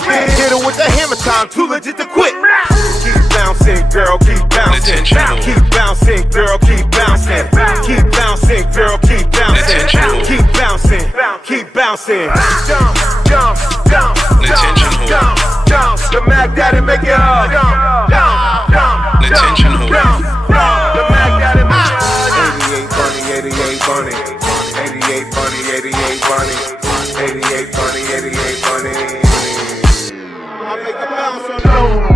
grip. Hit her with the hammer time, too legit to quit. Keep bouncing, girl, keep bouncing. Keep bouncing, girl, keep bouncing. Keep bouncing, girl, keep bouncing. Keep bouncing, keep bouncing. Jump, jump, jump, jump, jump, jump. The Mac Daddy make it hard. Jump, jump, jump, jump, jump. The Mac Daddy make it hard. 88 bunny, 88 bunny, 88 bunny, 88 bunny, 88 bunny, 88 bunny. I make a bounce on those.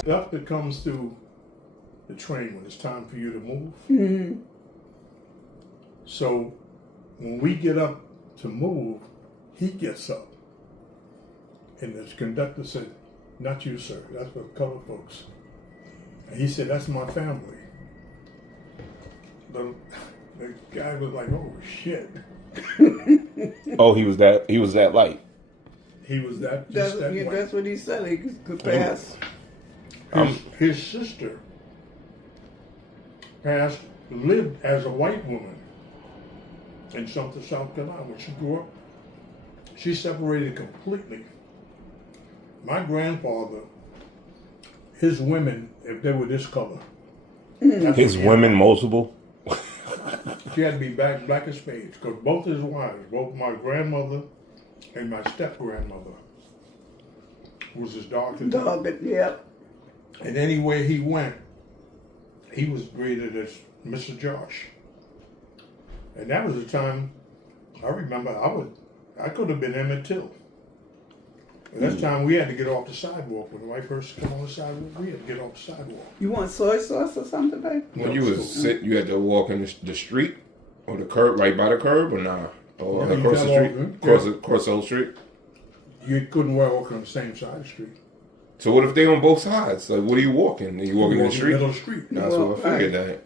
Stuff that comes through the train when it's time for you to move. Mm-hmm. So when we get up to move, he gets up. And the conductor said, "Not you, sir. That's for colored folks." And he said, "That's my family." The guy was like, "Oh shit." Oh, he was that light. He was that. That's what he said. He could pass. His sister lived as a white woman in Sumter, South Carolina. When she grew up, she separated completely. My grandfather, his women, if they were this color, his women multiple. She had to be black as spades, because both his wives, both my grandmother and my step grandmother, was as dark as dark. Yeah. And anywhere he went, he was greeted as Mr. Josh. And that was the time, I remember I could have been Emmett Till. And that time we had to get off the sidewalk. When the white person come on the sidewalk, we had to get off the sidewalk. You want soy sauce or something, babe? When you was sit, you had to walk in the street or the curb, right by the curb, or nah? Or across the street, across the whole street. You couldn't walk on the same side of the street. So what if they on both sides? Like, what are you walking? Are you walking in the street? Middle of the street. That's what I figured that.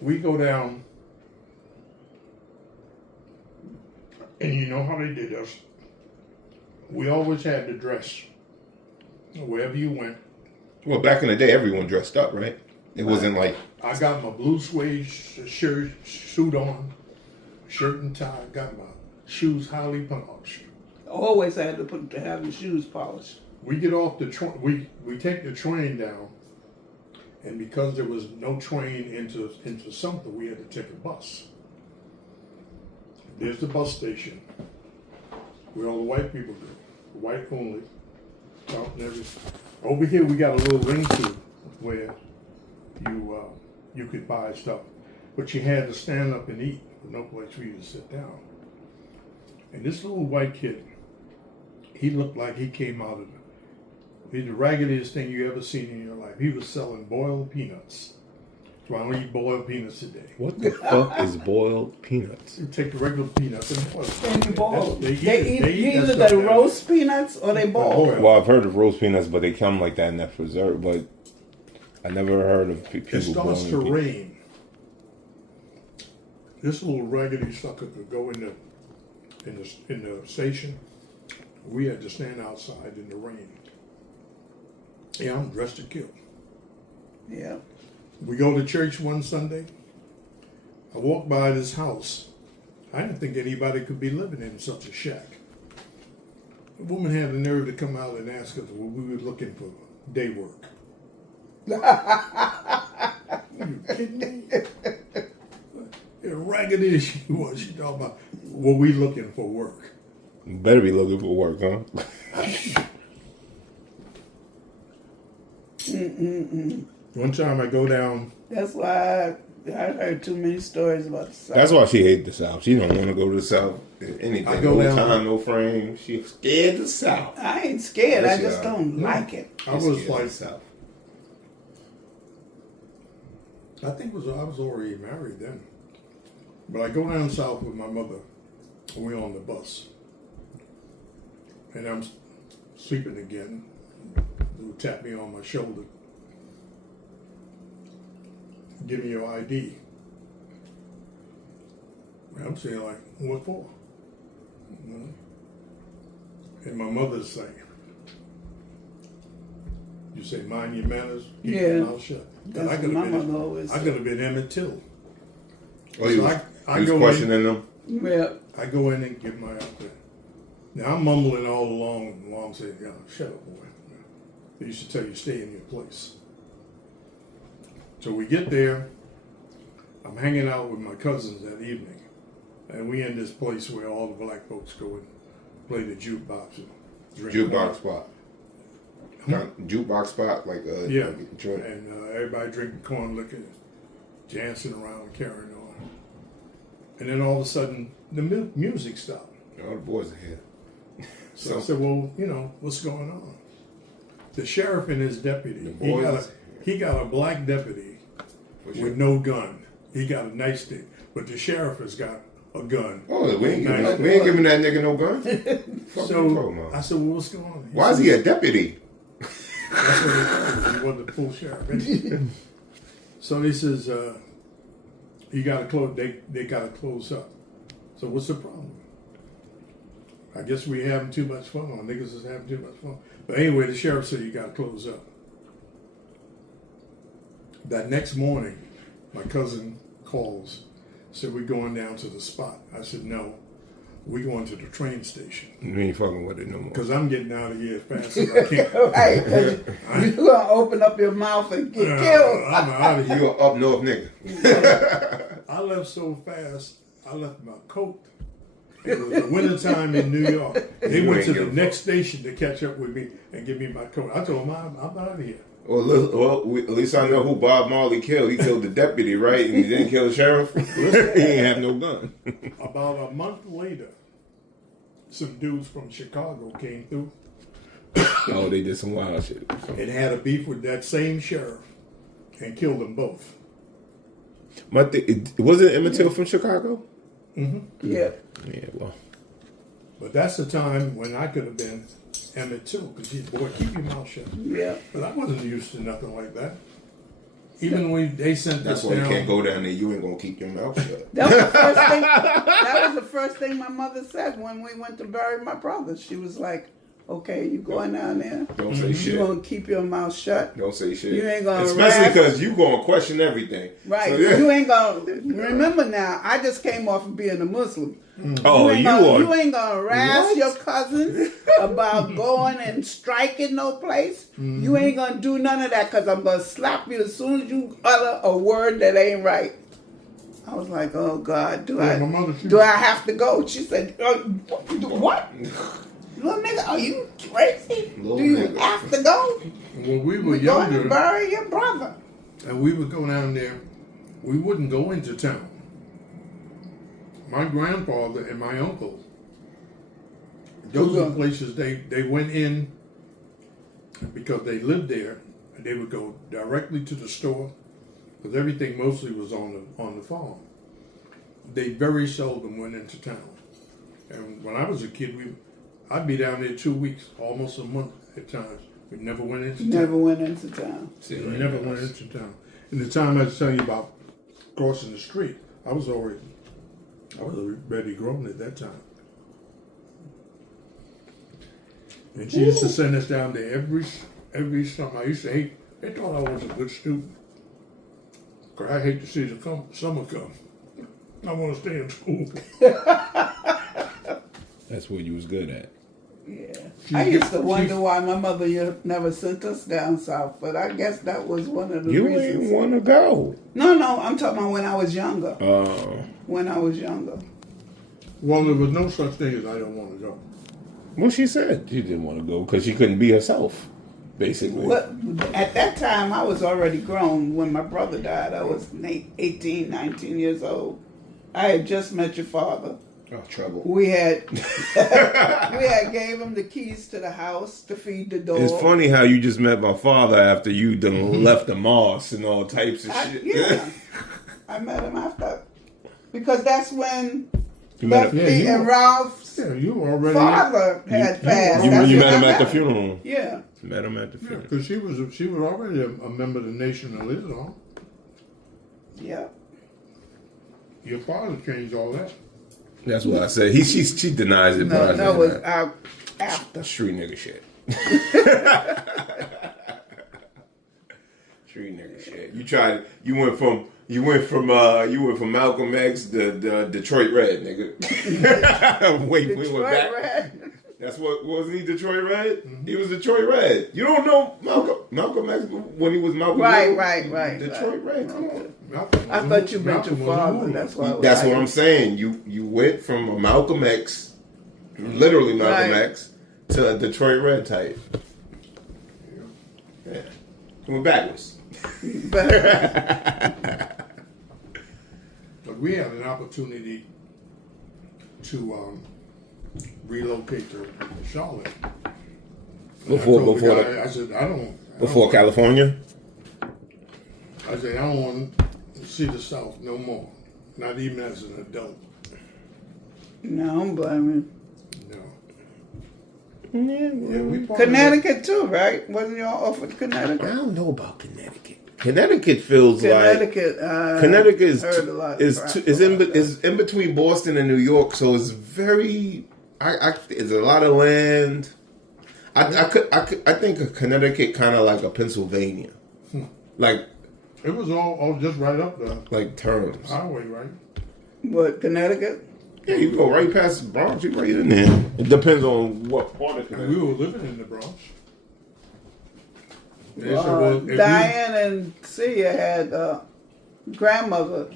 We go down, and you know how they did us. We always had to dress wherever you went. Well, back in the day, everyone dressed up, right? It wasn't like... I got my blue suede suit on, shirt and tie. Got my shoes highly polished. Always had to have your shoes polished. We get off the train. We take the train down, and because there was no train into Sumter, we had to take a bus. There's the bus station where all the white people go, white only. Over here we got a little ring to where you could buy stuff, but you had to stand up and eat. No place for you to sit down. And this little white kid, he looked like he came out of he's the raggediest thing you ever seen in your life. He was selling boiled peanuts. So I don't eat boiled peanuts today. What the fuck is boiled peanuts? You take the regular peanuts and boil them. And you boil them. They either they roast peanuts or they boil them. Well, I've heard of roast peanuts, but they come like that in that preserve. But I never heard of people boiling peanuts. It starts to rain. This little raggedy sucker could go in the station. We had to stand outside in the rain. Yeah, I'm dressed to kill. Yeah. We go to church one Sunday. I walked by this house. I didn't think anybody could be living in such a shack. The woman had the nerve to come out and ask us what we were looking for day work. Are you kidding me? Raggedy as she was, she talking about, were we looking for work? You better be looking for work, huh? One time I go down. That's why I heard too many stories about the South. That's why she hates the South. She don't want to go to the South. Anything. I go no down, time, no frame. She's scared of the South. I ain't scared. I just don't like it. I was like, South. I think I was already married then. But I go down south with my mother, and we're on the bus. And I'm sleeping again. They would tap me on my shoulder. Give me your ID. I'm saying, like, what for? You know? And my mother's saying, you say, mind your manners, keep your mouth shut. That's what my mother always said. I could have been Emmett Till. Oh, he was questioning them? Yeah. I go in and get my outfit. Now, I'm mumbling all along, and Mom said, "Yeah, shut up, boy. They used to tell you, stay in your place." So we get there. I'm hanging out with my cousins that evening. And we in this place where all the black folks go and play the jukebox. And drink Jukebox spot. Jukebox spot, like yeah. joint. And everybody drinking corn liquor, dancing around, carrying on. And then all of a sudden, the music stopped. All the boys are here. So I said, well, you know, what's going on? The sheriff and his deputy, he got a black deputy with no gun. He got a nightstick, but the sheriff has got a gun. Oh, we ain't giving that nigga no gun. So I said, well, what's going on? Why is he a deputy? That's what he told me. He wasn't the full sheriff. So he says, you got to close. They got to close up. So what's the problem? I guess we having too much fun. Or niggas is having too much fun. But anyway, the sheriff said you got to close up. That next morning, my cousin calls, said we're going down to the spot. I said no, we're going to the train station. You ain't fucking with it no more. Because I'm getting out of here as fast as I can. Right, you're going to open up your mouth and get killed. I'm out of here. You an up north nigga. I left so fast, I left my coat. It was the wintertime in New York. They went to the next station to catch up with me and give me my coat. I told them, I'm out of here. Well, at least I know who Bob Marley killed. He killed the deputy, right? And he didn't kill the sheriff? He ain't have no gun. About a month later, some dudes from Chicago came through. Oh, they did some wild shit. And had a beef with that same sheriff and killed them both. Wasn't Emmett Till from Chicago? Mm-hmm. Yeah. Yeah, well. But that's the time when I could have been Emmett Till, because boy, keep your mouth shut. Yeah. But I wasn't used to nothing like that. Even when they sent That's us why down. you can't go down there. You ain't gonna keep your mouth shut. That was the first thing. That was the first thing my mother said when we went to bury my brother. She was like, "Okay, you going down there? Don't say shit. You gonna keep your mouth shut? Don't say shit. You ain't gonna especially because you gonna question everything. Right? So, yeah. You ain't gonna remember now. I just came off of being a Muslim. Oh, you ain't gonna harass your cousins about going and striking no place. Mm-hmm. You ain't gonna do none of that because I'm gonna slap you as soon as you utter a word that ain't right." I was like, "Oh God, do I have to go?" She said, "What? Little nigga, are you crazy? Do you have to go?" When we were younger, going to bury your brother, and we would go down there, we wouldn't go into town. My grandfather and my uncle, those are the places they went in because they lived there, and they would go directly to the store because everything mostly was on the farm. They very seldom went into town. And when I was a kid, I'd be down there 2 weeks, almost a month at times. We never went into town. Never went into town. We never went into town. And the time I was telling you about crossing the street, I was already grown at that time. And she used to send us down there every summer. I used to hate, they thought I was a good student. Because I hate to see the summer come. I want to stay in school. That's what you was good at. Yeah. I used to wonder why my mother never sent us down south, but I guess that was one of the reasons. You ain't want to go. No, I'm talking about when I was younger. When I was younger. Well, there was no such thing as I don't want to go. Well, she said she didn't want to go because she couldn't be herself, basically. But at that time, I was already grown. When my brother died, I was 18, 19 years old. I had just met your father. Oh, trouble. We had gave him the keys to the house to feed the dog. It's funny how you just met my father after you done left the mosque and all types of shit. Yeah. I met him after. Because that's when you met Lefty and Ralph's father had passed. You met him at the funeral. Yeah. Met him at the funeral. Because she was already a member of the Nation of Islam. Yeah. Your father changed all that. That's what I said. She denies it. No, but that was after. Street nigga shit. Street nigga shit. You went from Malcolm X to Detroit Red, nigga. Wait, we went back. Red. That's what wasn't he Detroit Red? Mm-hmm. He was Detroit Red. You don't know Malcolm X when he was Malcolm X? Right. Detroit Red. Come on. I thought you meant your father. That's why. That's what I'm saying. You went from a Malcolm X, literally Malcolm X, to a Detroit Red type. Yeah, you went backwards. But we had an opportunity to relocate to Charlotte. Before California? I said, I don't want to see the South no more. Not even as an adult. No, I'm blaming. Yeah, Connecticut too, right? Wasn't y'all offered Connecticut? I don't know about Connecticut. Connecticut feels Connecticut is in between Boston and New York, so it's very. It's a lot of land. I think of Connecticut kind of like a Pennsylvania, like it was all just right up there, like terms highway, right? What, Connecticut? Yeah, you go right past the Bronx, you right in there. It depends on what part of Connecticut. We were living in the Bronx. Diane and Sia had grandmother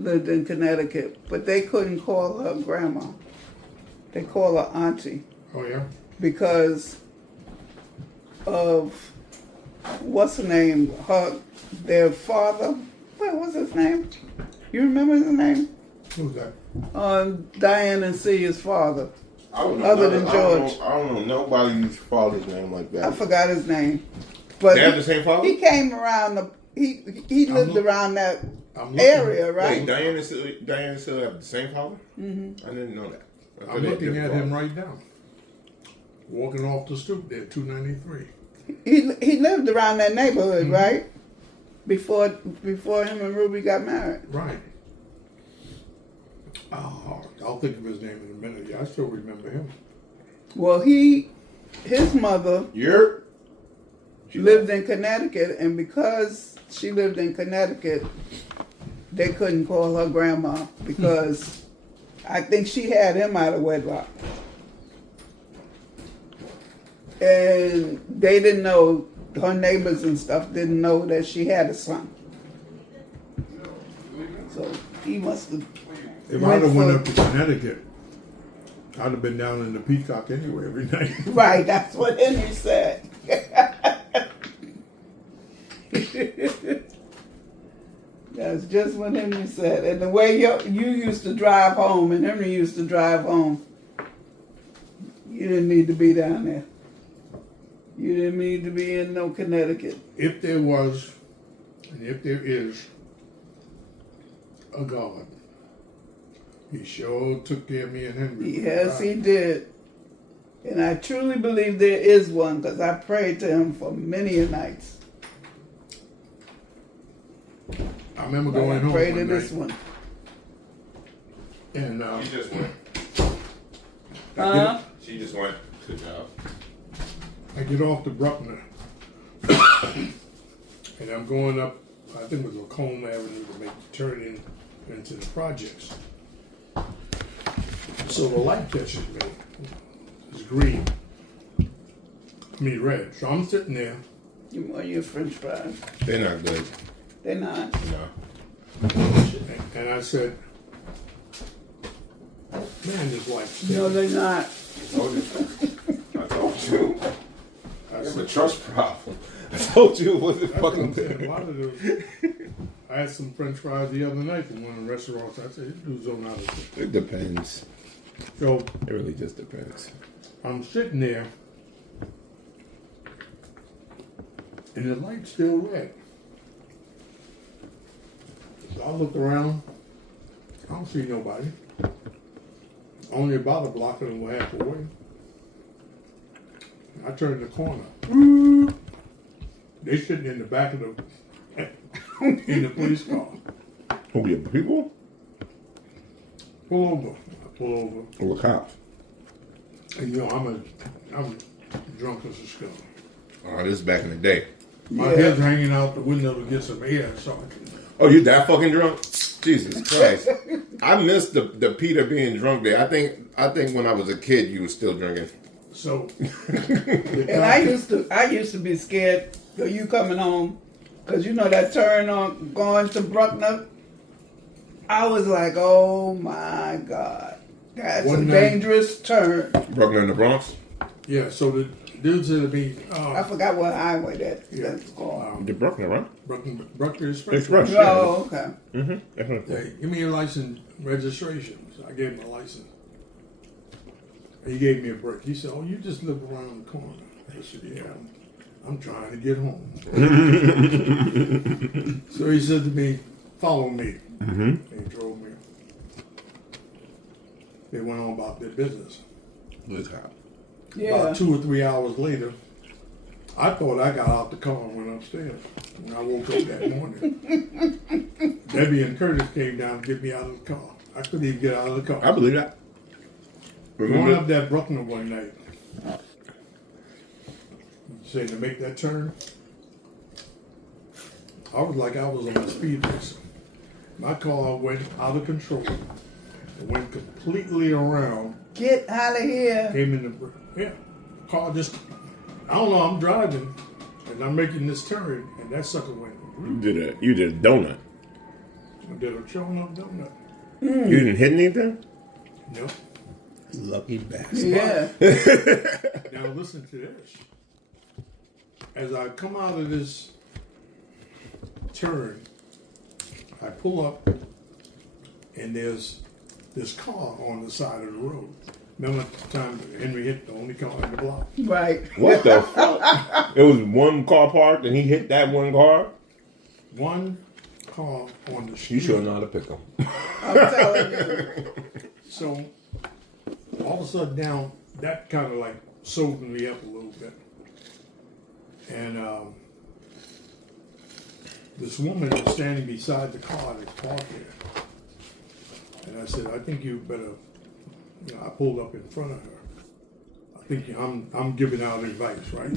lived in Connecticut, but they couldn't call her grandma. They call her auntie. Oh yeah. Because of what's her name? Their father. What was his name? You remember his name? Who's that? Diane and Sia's father. I don't know. Other than George. I don't know nobody's father's name like that. I forgot his name. But they have the same father? He came around he lived around that area, right? Wait, Diane and Sia have the same father? Mm-hmm. I didn't know that. I'm looking at him right now. Walking off the stoop there, 293. He lived around that neighborhood, right? Before him and Ruby got married. Right. Oh, I'll think of his name in a minute. Yeah, I still remember him. Well, his mother lived in Connecticut, and because she lived in Connecticut, they couldn't call her grandma because I think she had him out of wedlock. And they didn't know, her neighbors and stuff didn't know that she had a son. So he must have. If I'd have went up to Connecticut, I'd have been down in the Peacock anyway every night. Right, that's what Henry said. That's just what Henry said. And the way you used to drive home and Henry used to drive home, you didn't need to be down there. You didn't need to be in no Connecticut. If there was, and if there is, a God, he sure took care of me and Henry. Yes, he did. And I truly believe there is one because I prayed to him for many a nights. I remember going home. Pray to this one. And she just went. She just went. Good job. I get off to Bruckner, and I'm going up. I think it was Lacombe Avenue to make the turn into the projects. So the light catches me. It's green. I mean red. So I'm sitting there. You want your French fries? They're not good. They're not. No. And I said, man, this light's No, they're not. I told you. I have a trust problem. I told you it wasn't fucking good. A lot of those. I had some French fries the other night from one of the restaurants. I said, this dude's on out of it. It depends. So It really just depends. I'm sitting there, and the light's still red. So I look around. I don't see nobody. Only about a block and a half away. I turned the corner. They sitting in the back of the in the police car. Oh, yeah, people? Pull over. pull over. What cops? And you know, I'm drunk as a skunk. Oh, this is back in the day. My head's hanging out the window to get some air, so I can. Oh, you that fucking drunk? Jesus Christ! I missed the Peter being drunk day. I think when I was a kid, you were still drinking. So, And I used to be scared of you coming home, because you know that turn on going to Bruckner. I was like, oh my God, that's One a night- dangerous turn. Bruckner in the Bronx. yeah, so the dude said to me, I forgot what highway yeah, that's called. The Bruckner, right? Bruckner Express. Express. Oh, okay. Hey, give me your license registration. So I gave him a license. And he gave me a break. He said, oh, you just live around the corner. I said, yeah, I'm trying to get home. So he said to me, follow me. And he drove me. They went on about their business. Look how. Yeah. About 2 or 3 hours later, I thought I got out the car and went upstairs. When I woke up that morning, Debbie and Curtis came down to get me out of the car. I couldn't even get out of the car. I believe that. Going up that Bruckner one night, saying to make that turn, I was like I was on a speed racer. My car went out of control. It went completely around. Get out of here. Came in the car just. I don't know. I'm driving, and I'm making this turn, and that sucker went. You did a donut. I did a showing up donut. You didn't hit anything? No. Lucky bastard. Yeah. Now listen to this. As I come out of this turn, I pull up, and there's this car on the side of the road. Remember at the time Henry hit the only car in the block? Right. What the fuck? It was one car parked, and he hit that one car. One car on the You street. sure know how to pick him. I'm telling you. So all of a sudden now, that kind of like sobered me up a little bit. And this woman was standing beside the car that's parked there. And I said, I think you better, I pulled up in front of her. I think I'm giving out advice, right?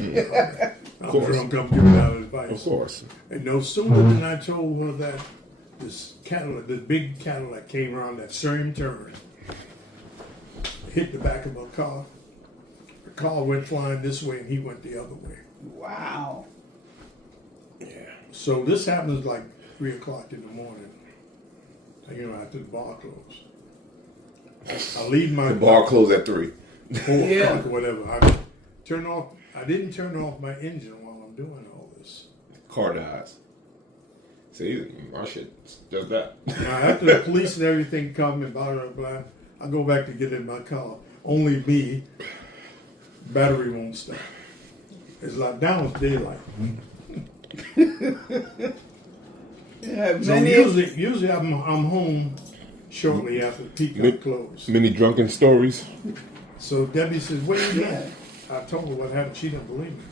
I'm drunk, I'm giving out advice. Of course. And no sooner than I told her that, this big Cadillac came around that same turn, hit the back of my car. The car went flying this way and he went the other way. Wow. Yeah. So this happens like 3 o'clock in the morning, you know, after the bar closed. I leave my The bar closed at 3. 4 Yeah. o'clock or whatever. I didn't turn off my engine while I'm doing all this. Car dies. See, my shit does that. Now after the police and everything come and blah, blah, blah, I go back to get in my car. Only me, battery won't start. It's like now it's daylight. Yeah, So usually I'm home shortly after the peacock closed. Many drunken stories. So Debbie says, "What are you doing?" Yeah. I told her what happened. She didn't believe me.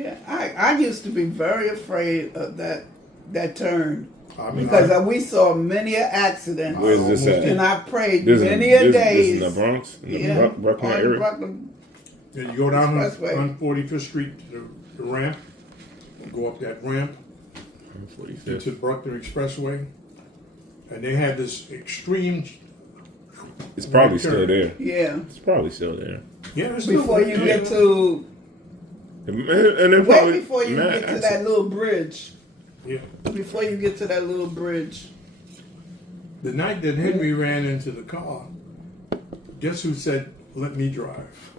Yeah, I used to be very afraid of that turn I mean, because we saw many accidents, Where's this at? and I prayed This many a this days. in the Bronx? In the Yeah, Bruckner on area? Bruckner. then you go down Expressway. on 45th Street to the ramp, go up that ramp 45th. into the Bruckner Expressway, and they had this extreme. It's probably right still turn. there. Yeah, It's probably still there. Yeah, it's before you get to And then way probably, before you get to that little bridge. Yeah. Before you get to that little bridge. The night that Henry ran into the car, guess who said, "Let me drive"?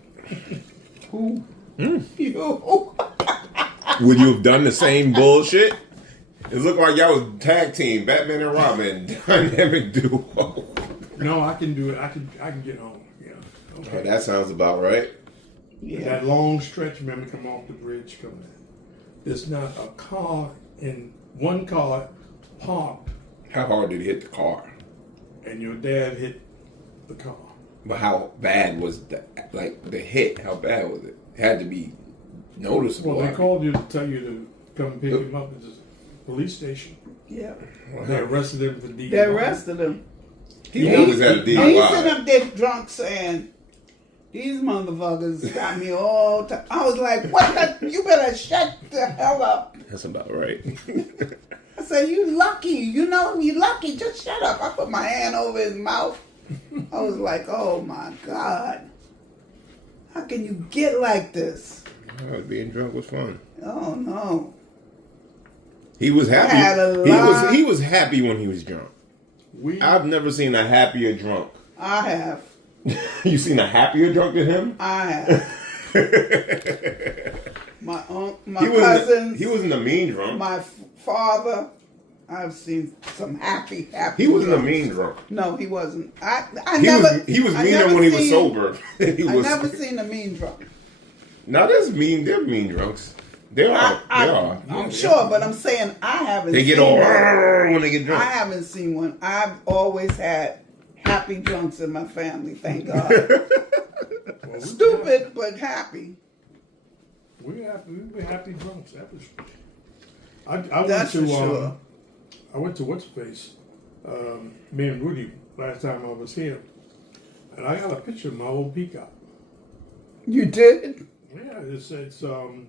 Who? Hmm. You. Would you have done the same bullshit? It looked like y'all was tag team, Batman and Robin, dynamic duo. No, I can do it. I can get home. Yeah. Okay. That sounds about right. Yeah. That long stretch, remember, come off the bridge, come in. There's not a car in one car parked, How hard did he hit the car? and your dad hit the car. But how bad was that? Like the hit, how bad was it? It had to be noticeable. Well, they called you to tell you to come pick him up at the police station. Yeah. They arrested him for DUI. They arrested him. He always had a He's DUI. sitting up there drunk saying, these motherfuckers got me all time. I was like, what? You better shut the hell up. That's about right. I said, you lucky. You know, you lucky. Just shut up. I put my hand over his mouth. I was like, oh my God. How can you get like this? Being drunk was fun. Oh no. He was happy. I had a lot. He was happy when he was drunk. I've never seen a happier drunk. I have. You seen a happier drunk than him? I have. My He cousins. He wasn't a mean drunk. My father. I've seen some happy. He wasn't drunks. a mean drunk. No, he wasn't. He was meaner when he was sober. I never seen a mean drunk. Now there's mean. They're mean drunks. They are. I'm sure, but I'm saying I haven't. They get seen all one. when they get drunk. I haven't seen one. I've always had happy drunks in my family. Thank God. Stupid but happy. We were happy drunks. That was. That's for sure. I went to what's face, me and Rudy last time I was here, and I got a picture of my old peacock. You did? Yeah, it's one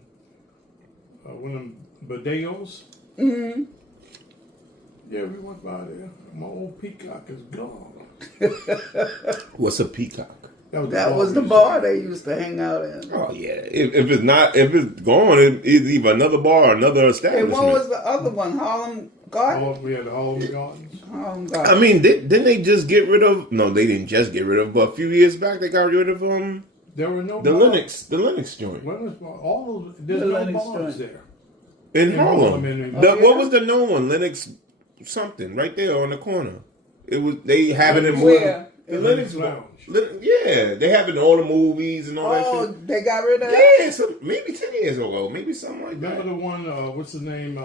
of them bodegas. Mm-hmm. Yeah, we went by there. My old peacock is gone. What's a peacock? That was the bar they used to hang out in. Oh yeah. If it's gone, it's either another bar or another establishment. And what was the other one? Harlem Garden? We had Harlem Gardens. Harlem Garden. I mean, didn't they just get rid of? No, they didn't just get rid of. But a few years back, they got rid of There were no the bars. Linux joint There's The no Linux bars joint. there. in Harlem. Oh, What was the new one? Linux something right there on the corner. It was they have it in Where? The Linux Linux Lounge. Yeah, they have it in all the movies and all that Oh, shit. they got rid of that? Yeah, so maybe 10 years ago, maybe something like Remember that. the one, what's the name,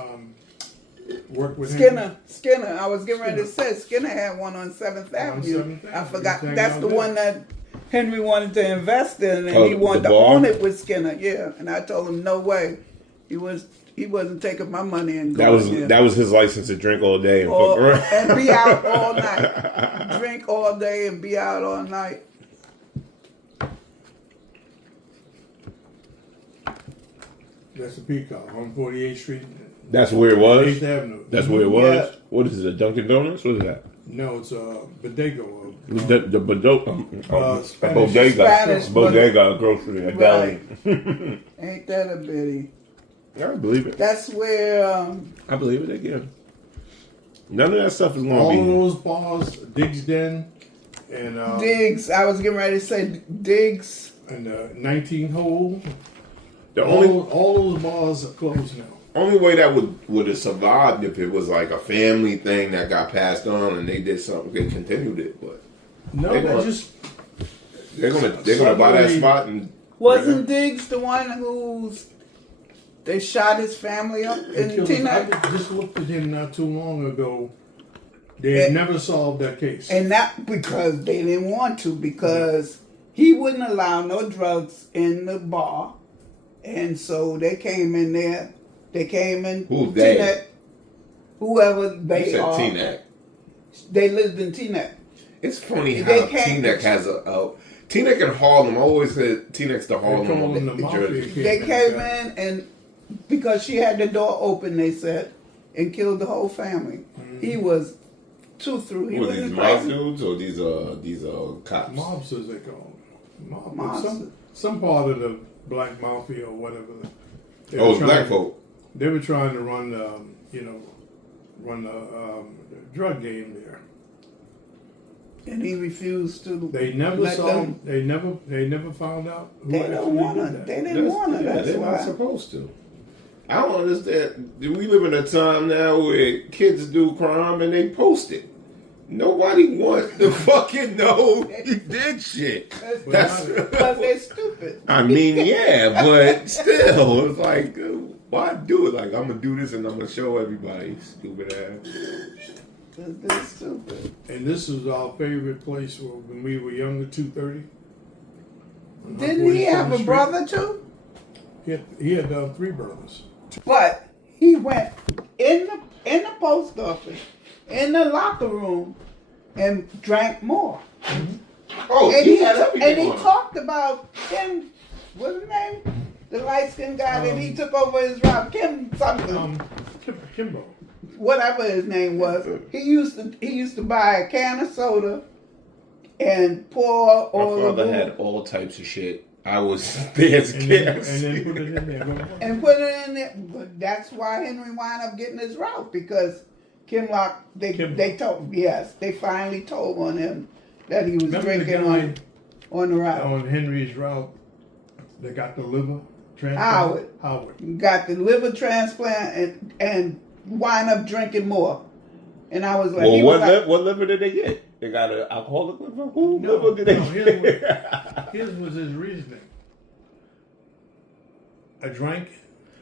worked with Skinner. I was getting ready to say Skinner had one on 7th Avenue. 7th I Avenue. forgot. Hang That's out the there. one that Henry wanted to invest in, and Oh, he wanted the to bar? own it with Skinner. Yeah, and I told him no way. He wasn't taking my money and going That was his license to drink all day and fuck around. and be out all night. Drink all day and be out all night. That's the Peacock on 48th Street. That's where it was. 8th Avenue. That's where it was. Yeah. What is it? A Dunkin' Donuts? What is that? No, it's a bodega. The Spanish- bodega grocery, a deli. Ain't that a bitty? I believe it. That's where I believe it again. None of that stuff is going All to of be. those bars, Diggs Den, and Diggs. I was getting ready to say Diggs. and 19 Hole. The only All those bars are closed now. only way that would have survived if it was like a family thing that got passed on and they did something, they continued it. But No, They they're want- just they're gonna buy that Somebody- spot and Wasn't Diggs the one who's they shot his family up in I Tina? just looked at him not too long ago. They had never solved that case. And that because they didn't want to, because he wouldn't allow no drugs in the bar. And so they came in there. They came in. Who's they? Teaneck, whoever you they said are. Teaneck. They lived in Teaneck. It's funny They how came- Teaneck has a Teaneck and Harlem. I always said Teaneck's the Harlem call of them the New mafia Jersey. kid. They came in and because she had the door open, they said, and killed the whole family. He was two through. He Were was these in mob prison. dudes or these cops? Mobsters, they call them. Mobsters. Some part of the black mafia or whatever. They Oh, were it's trying- black folk. They were trying to run the drug game there. And he refused to. They never let solved. them- They never found out. Who They actually don't want did to. that. They didn't want to. That's they're not why. supposed to. I don't understand. We live in a time now where kids do crime and they post it. Nobody wants to fucking know you did shit. That's. Because they're stupid. I mean, yeah, but still, it's like, why do it? Like, I'm gonna do this and I'm gonna show everybody, stupid ass. Because they're stupid. And this is our favorite place when we were younger. 230. Didn't he have a brother too? He had 3 brothers. But he went in the post office, in the locker room, and drank more. Oh, And he had everything and he on him. talked about Kim, what's his name? The light skinned guy that he took over his route, Kim something. Kimbo. Whatever his name was. He used to buy a can of soda and pour My all father the had all types of shit. I was there as a kid. And then put it in there. and put it in there. But that's why Henry wound up getting his route, because Kimlock, they finally told on him that he was Remember the drinking guy on the route. on Henry's route, they got the liver transplant. Howard. Got the liver transplant and wind up drinking more. And I was like, Well, what liver did they get? They got an alcoholic liver? Who liver did they get? Here's was his reasoning. I drank.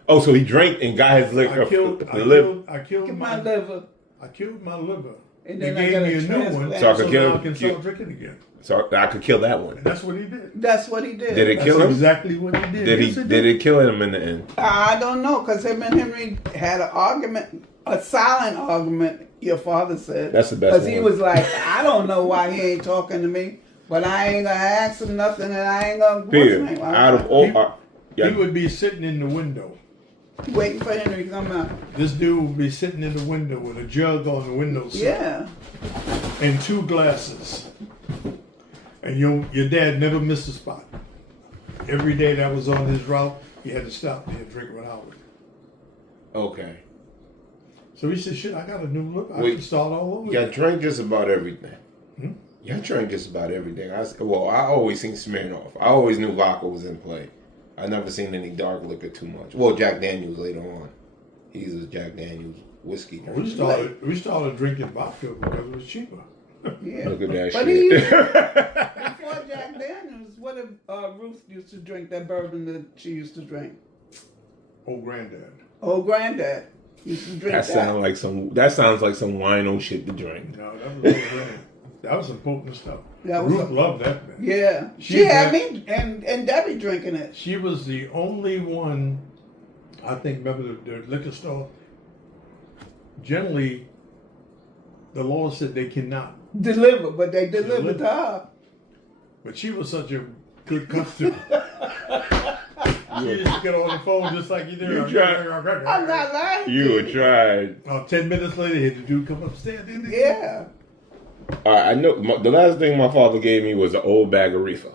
Oh, so he drank and got his liquor. I killed my liver. I killed my liver. And They then I gave got me a a new one, transplant. So I could now I kill- can start drinking again. So I could kill that one. And that's what he did. That's what he did. Did it That's kill him? exactly what he did. Did Yes, he? Did it kill him in the end? I don't know, because him and Henry had an argument, a silent argument, your father said. That's the best Because he one. was like, I don't know why he ain't talking to me, but I ain't going to ask him nothing, and I ain't going to... Peter, out of all... He would be sitting in the window. Waiting for Henry to come out. This dude would be sitting in the window with a jug on the windowsill. Yeah. And 2 glasses. And your dad never missed a spot. Every day that was on his route, he had to stop there and drink with Howard. Okay. So he said, shit, I got a new look. I Wait. can start all over Yeah, I again. drank just about everything. Yeah, I drank just about everything. I always seen Smirnoff. I always knew vodka was in play. I never seen any dark liquor too much. Well, Jack Daniels later on. He was Jack Daniels whiskey. We started drinking vodka because it was cheaper. Yeah. Look at that But shit. before Jack Daniels, what if Ruth used to drink that bourbon that she used to drink? Old granddad. Old granddad used to drink That sounds like some wino shit to drink. No, that was old granddad. That was some potent stuff. That was Ruth loved that, man. Yeah. She She had drank- me and Debbie drinking it. She was the only one, I think, remember the liquor store? Generally, the law said they cannot. Deliver, but they delivered to her. But she was such a good customer. She used to get on the phone just like you did. You tried- I'm not lying. You were tried. 10 minutes later, the dude come upstairs. Yeah. All right, I know. The last thing my father gave me was an old bag of reefer.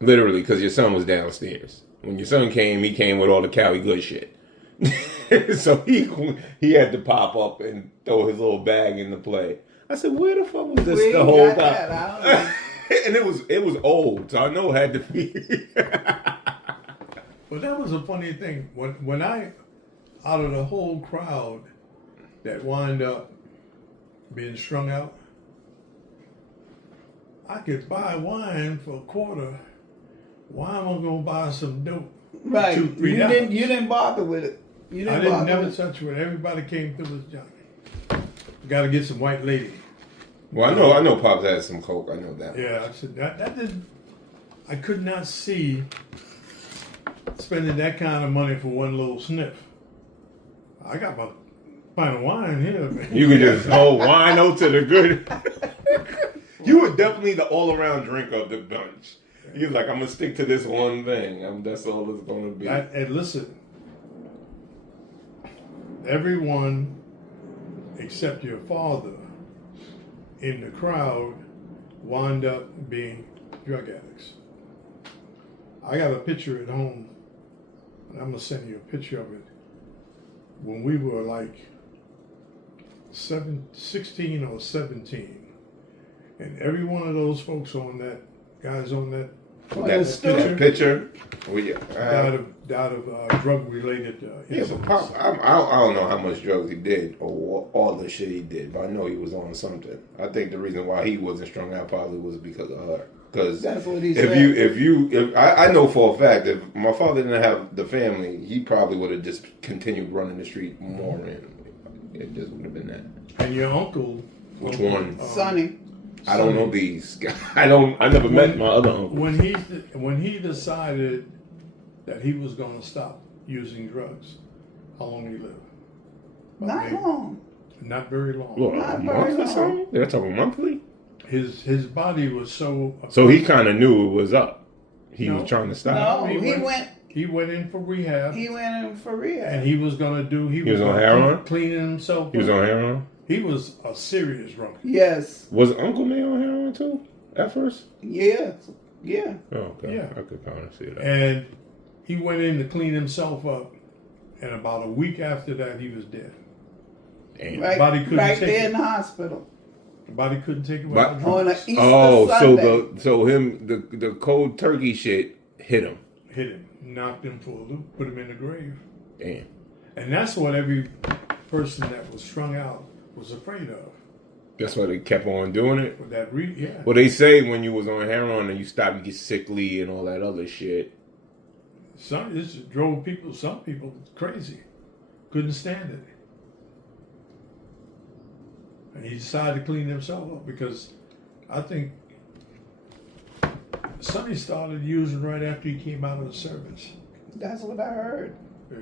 Literally, because your son was downstairs. When your son came, he came with all the Cali good shit. So he had to pop up and throw his little bag into play. I said, "Where the fuck was this We the ain't whole got time?" that, I don't know. And it was old, so I know it had to be. But that was a funny thing. When I, out of the whole crowd that wind up being strung out, I could buy wine for a quarter. Why am I gonna buy some dope? Right. $2, $3? You didn't bother with it. You I didn't didn't bother never with it. touch with it. Everybody came through with Johnny. Got to get some white lady. Well, I know Pops had some coke. I know that. Yeah, I said that didn't. I could not see spending that kind of money for one little sniff. I got my pint of wine here, man. You could just hold wino to the good. You were definitely the all-around drinker of the bunch. You're like, I'm gonna stick to this one thing. That's all it's gonna be. And listen, everyone except your father in the crowd wound up being drug addicts. I got a picture at home, and I'm gonna send you a picture of it. When we were like 16 or 17, and every one of those folks guys on that Picture. Oh, yeah. died of drug-related Yeah, incidents. but Pop, I don't know how much drugs he did or all the shit he did, but I know he was on something. I think the reason why he wasn't strung out probably was because of her. Because That's what he if I know for a fact, if my father didn't have the family, he probably would have just continued running the street more, and it just would have been that. And your uncle, Which one? Sonny. I don't know these. I never met my other uncle. when he decided that he was going to stop using drugs, how long did he live? Not long. Not very long. What, a Not month very or something? They're talking monthly? His body was so. So he kind of knew it was up. He No. was trying to stop. No, He he went- went. He went in for rehab, He went in for real. and he was gonna do. He was on gonna heroin? cleaning himself. He was up. on heroin? He was a serious drunk. Yes. Was Uncle May on heroin too at first? Yeah. Yeah. Oh, okay. Yeah. I could kind of see that. And he went in to clean himself up, and about a week after that, he was dead. Damn. Right. Body couldn't Right take there it. in the hospital The body couldn't take it But- without on drugs. a Easter Oh, Sunday. so the cold turkey shit hit him. Hit him, knocked him for a loop, put him in the grave. Damn. And that's what every person that was strung out was afraid of. That's why they kept on doing it. With that, yeah. Well, they say when you was on heroin and you stop, you get sickly and all that other shit. This drove some people crazy. Couldn't stand it. And he decided to clean himself up because I think Sonny started using right after he came out of the service. That's what I heard. Yeah.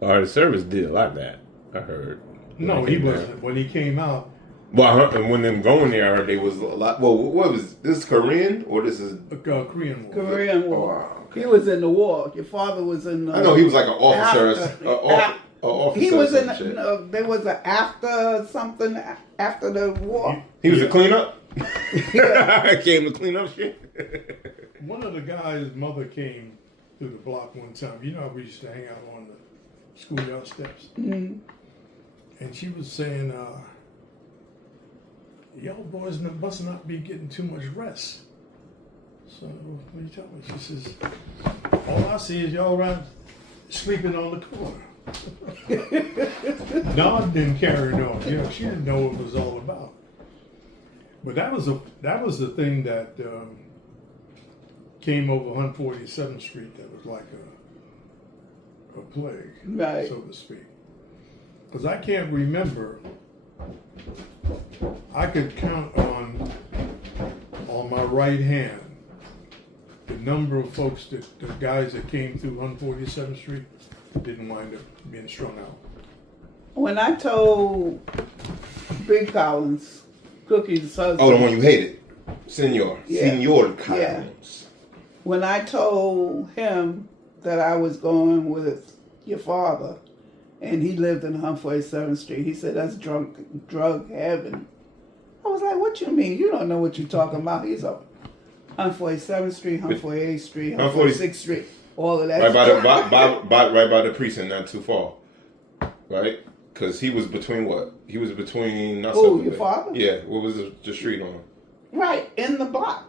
Or the service did a lot of that, I heard. No, he wasn't. When he came out, Well, and when them going there, I heard they was a lot. Well, what was this Korean or this is? Korean War. Korean War. Oh, okay. He was in the war. Your father was in the... I know he was like an officer. After- Officer He was or in. some shit. There was a after something after the war. He was Yeah. a cleanup. Came to clean up shit. One of the guys' mother came through the block one time. You know how we used to hang out on the schoolyard steps? Mm-hmm. And she was saying, y'all boys must not be getting too much rest. So, what are you talking about? She says, all I see is y'all around sleeping on the corner. No, didn't carry it on. You know, she didn't know what it was all about. But that was the thing that came over 147th Street that was like a plague, Right. so to speak. Because I can't remember. I could count on my right hand the number of folks the guys that came through 147th Street didn't wind up being strung out. When I told Big Collins, Cookie's husband... Oh, the one you hated, Senor Yeah. Collins. When I told him that I was going with your father, and he lived in 147th Street, he said, that's drug heaven. I was like, what you mean? You don't know what you're talking about. He's on 147th Street, 148th Street, 146th Street, all of that. Right right by the precinct, not too far. Right? Because he was between what? He was between... Who, your father? Yeah. What was the street on? Right, in the block.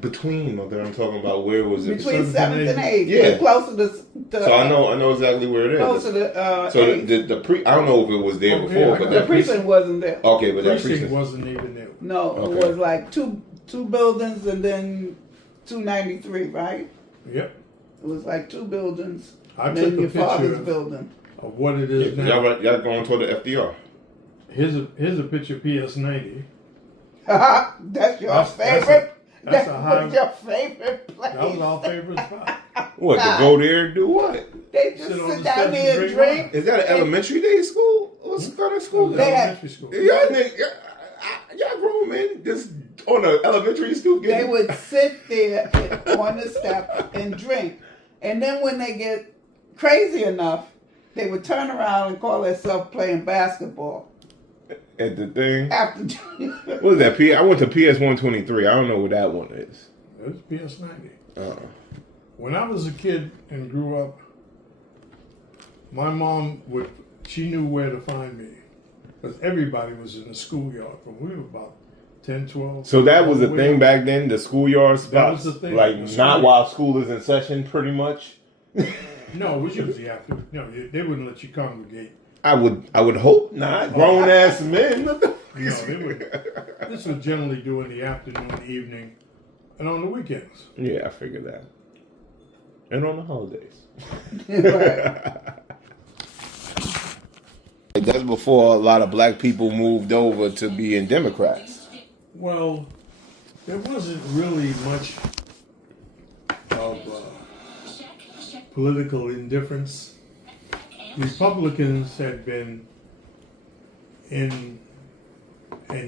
Between, mother, I'm talking about where was it? Between 7th and 8th. Yeah. Closer to... So I know exactly where it is. Closer to... So 8th. the I don't know if it was there Oh, before, yeah, but I The that precinct wasn't there. Okay, but that Precinct precinct wasn't even there. No, Okay. it was like two buildings and then 293, right? Yep. It was like two buildings. I and took then a your father's picture building. of what it is now. y'all going toward the FDR. Here's a picture of PS90. That's your That's- favorite. that's That a high- was your favorite place. That was our favorite spot. What, to go there and do what? They just Sit on sit the down steps there and and drink drink. Is that an elementary day school? What kind of school? They had- Elementary school. Y'all grown men just on an elementary school. They would sit there on the step and drink. And then when they get crazy enough, they would turn around and call themselves playing basketball. At the thing. After What was that? I went to PS123. I don't know what that one is. It was PS90. Uh-uh. When I was a kid and grew up, my mom she knew where to find me. Because everybody was in the schoolyard from we were about 10, 12. So that was the all the way thing up. back then, the schoolyard spots? That was the thing. Like, The not school- while school is in session, pretty much? No, it was usually after. No, they wouldn't let you congregate. I would hope not. Grown-ass men. What the fuck No, is- they would. This was generally during the afternoon, evening, and on the weekends. Yeah, I figured that. And on the holidays. That's before a lot of black people moved over to being Democrats. Well, there wasn't really much of political indifference. Republicans had been and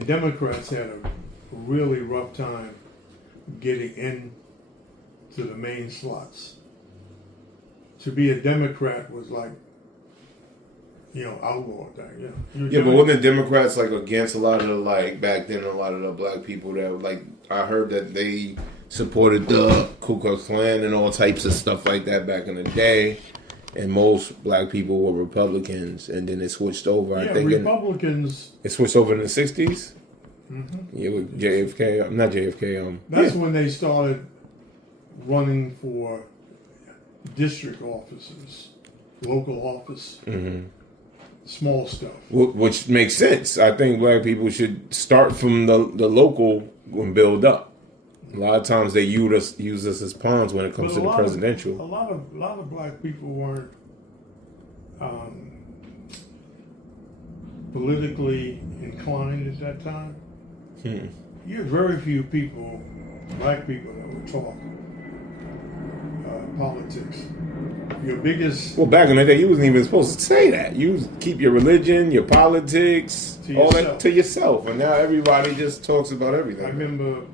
Democrats had a really rough time getting in to the main slots. To be a Democrat was like, outlaw thing. Yeah, but wasn't the Democrats like against a lot of the back then a lot of the black people that I heard that they supported the Ku Klux Klan and all types of stuff like that back in the day, and most black people were Republicans, and then it switched over. I think Republicans. It switched over in the '60s. Mm-hmm. Yeah, with JFK, not JFK. That's when they started running for district offices, local office, small stuff. Which makes sense. I think black people should start from the local and build up. A lot of times they use us as pawns when it comes to the presidential. A lot of black people weren't politically inclined at that time. You had very few people, black people, that would talk politics. Your biggest... Well, back in the day, you wasn't even supposed to say that. You keep your religion, your politics, all that to yourself. And now everybody just talks about everything. I remember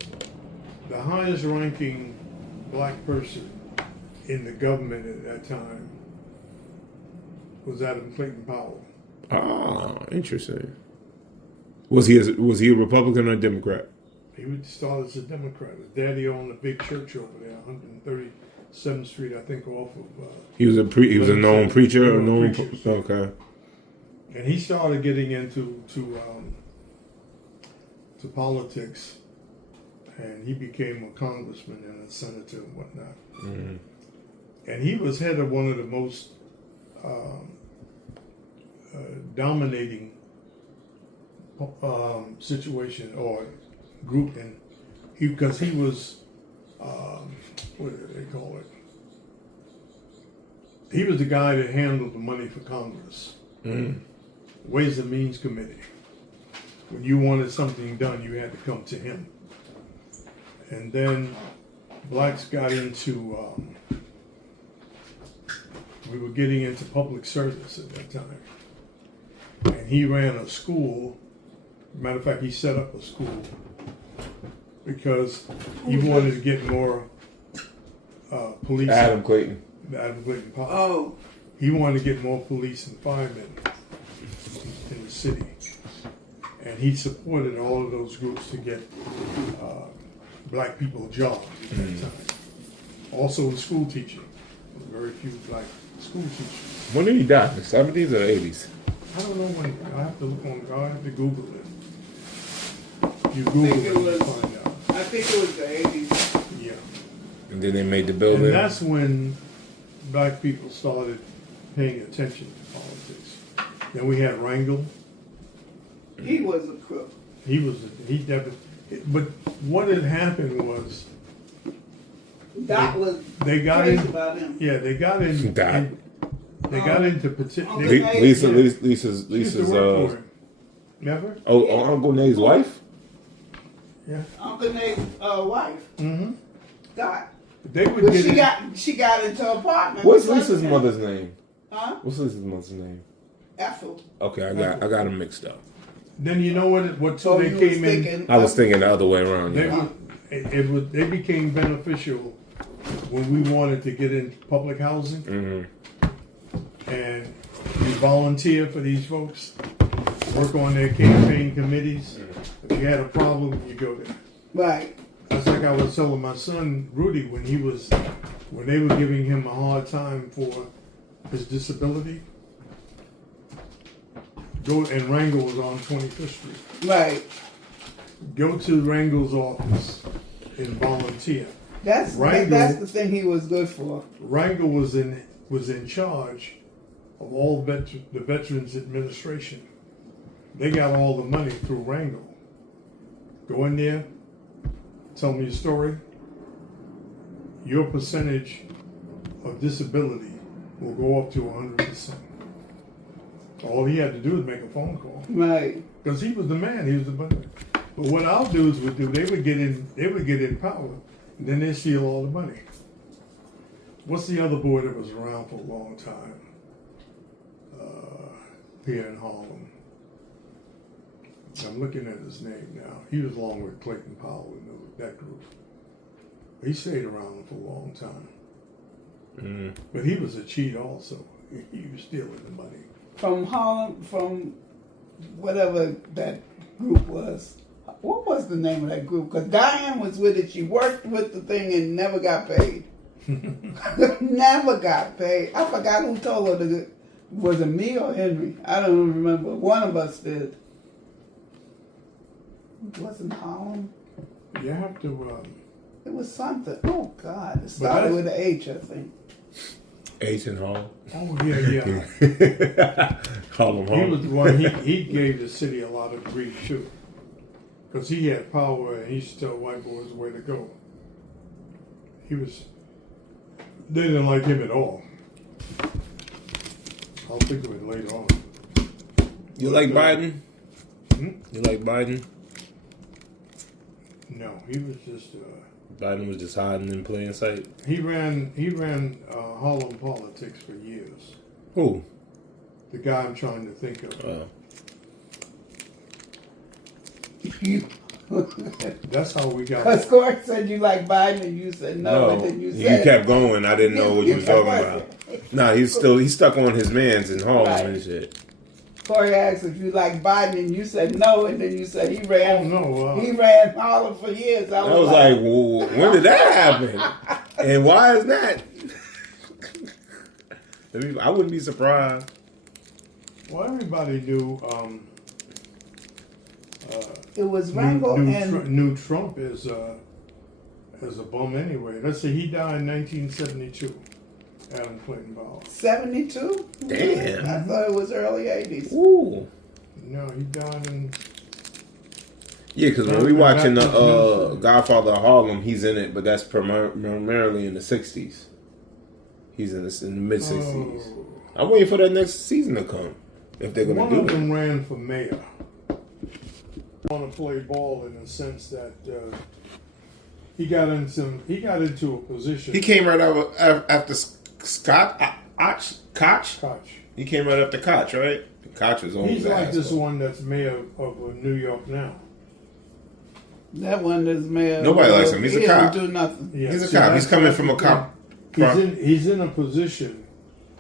the highest ranking black person in the government at that time was Adam Clayton Powell. Ah, interesting. Was he a Republican or a Democrat? He started as a Democrat. His daddy owned a big church over there, 137th Street, I think, off of. He was a known preacher. Okay. And he started getting into politics, and he became a congressman and a senator and whatnot. Mm-hmm. And he was head of one of the most dominating situation or group, and because he was what do they call it? He was the guy that handled the money for Congress, Ways and Means Committee. When you wanted something done, you had to come to him. And then blacks got into we were getting into public service at that time, and he ran a school. Matter of fact, he set up a school because he wanted to get more police. Adam Clayton Powell. Oh. He wanted to get more police and firemen in the city. And he supported all of those groups to get black people jobs at that time. Also in school teaching. Very few black school teachers. When did he die? The 70s or the 80s? I don't know when. I have to look on. I have to Google it. You Google it, you'll find out. I think it was the 80s. Yeah. And then they made the building. And that's when black people started paying attention to politics. Then we had Rangel. He was a crook. He definitely. But what had happened was That was they got crazy in. about him. Yeah, they got in. They got into particular. Lisa's Never? Oh, Uncle Nate's wife? Yeah. Uncle Nate's wife. Mm-hmm. Dot. They would But get she got into an apartment. What's Lisa's mother's name? Huh? What's Lisa's mother's name? Ethel. Okay, I got them mixed up. Then you know what? So they you came was in. thinking I was thinking the other way around. They Yeah. they became beneficial when we wanted to get into public housing, and you volunteer for these folks, work on their campaign committees. If you had a problem, you go there. Right. That's like I was telling my son Rudy when they were giving him a hard time for his disability. Go and Rangel was on 25th Street. Right. Go to Rangel's office and volunteer. That's the thing he was good for. Rangel was in charge of all the Veterans Administration. They got all the money through Rangel. Go in there, tell me a story. Your percentage of disability will go up to 100%. All he had to do was make a phone call. Right. Because he was the man. He was the money. But what our dudes would do, they would get in power, and then they steal all the money. What's the other boy that was around for a long time? Here in Harlem. I'm looking at his name now. He was along with Clayton Powell in that group. He stayed around for a long time. Mm. But he was a cheat also. He was stealing the money. From Harlem, from whatever that group was. What was the name of that group? Because Diane was with it. She worked with the thing and never got paid. Never got paid. I forgot who told her to. Was it me or Henry? I don't remember. One of us did. It wasn't Harlem. You have to. It was something. Oh God! It started with an H, I think. H and Hall. Oh yeah. Harlem. He was the one. He gave the city a lot of grief too, because he had power and he used to tell white boys where to go. They didn't like him at all. I'll think of it later on. You like Biden? Hmm? You like Biden? No, he was just. Biden was just hiding in plain sight. He ran Harlem politics for years. Who? The guy I'm trying to think of. That's how we got. Because Corey said you like Biden and you said no, and then you said kept going. I didn't know what you was talking about. Nah, he's stuck on his mans in Harlem Right. and shit. Corey asked if you like Biden and you said no, and then you said he ran. Oh no! He ran Harlem for years. I was like, well, when did that happen? And why is that? I wouldn't be surprised. Well, everybody knew. It was Rango and knew Trump as a bum anyway. Let's see, he died in 1972. Adam Clayton Powell. 72. Damn. I thought it was early 80s. Ooh. No, he died in. Yeah, because when we watching the Godfather of Harlem, he's in it, but that's primarily in the 60s. He's in the mid 60s. Oh. I'm waiting for that next season to come. If they're going One to do of it. them ran for mayor. Want to play ball in the sense that he got into a position. He came right after Koch. Koch. He came right after Koch, right? Koch was on He's his like ass, this though. one that's mayor of New York now. That one is mayor. Nobody likes him. He's a cop. He didn't do nothing. Yeah, He's a see, cop. He's that's coming the from a thing. cop. He's in a position.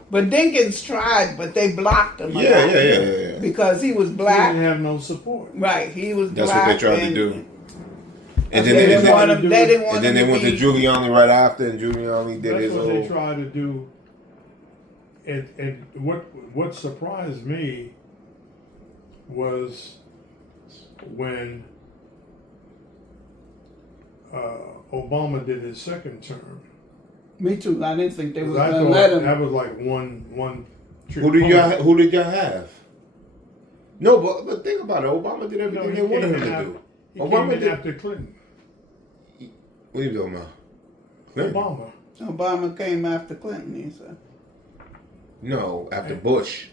But Dinkins tried, but they blocked him. Yeah. Because he was He black. didn't have no support. Right, he was That's black. what they tried to and do. And They then didn't want him. They didn't want and then him they went to be- Giuliani right after, and Giuliani did That's his what they whole. tried to do. And what surprised me was when Obama did his second term. Me too. I didn't think they were 'Cause I going to let thought him. that was like one trick Who did pony. y'all have? No, but think about it. Obama did everything they wanted him to do. He Obama came in did. after Clinton. What are you talking about? Clinton? Obama. Obama came after Clinton, he said. No, after Bush.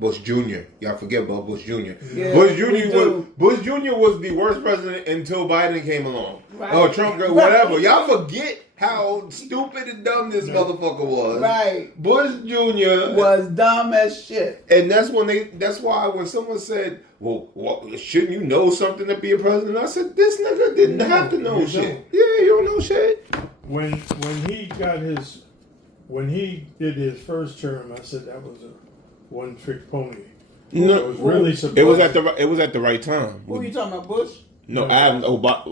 Bush Jr. Y'all forget about Bush Jr. Yeah, Bush we Jr. do. Bush Jr. was the worst president until Biden came along. Right. Or Trump, Right. whatever. Y'all forget how stupid and dumb this motherfucker was. Right. Bush Jr. Was dumb as shit. And that's why when someone said, well, shouldn't you know something to be a president? I said, this nigga didn't have to know you shit. don't. Yeah, you don't know shit. When he did his first term, I said that was a one trick pony. No, I was really surprised. it was at the right time. Who you talking about, Bush? No, Obama.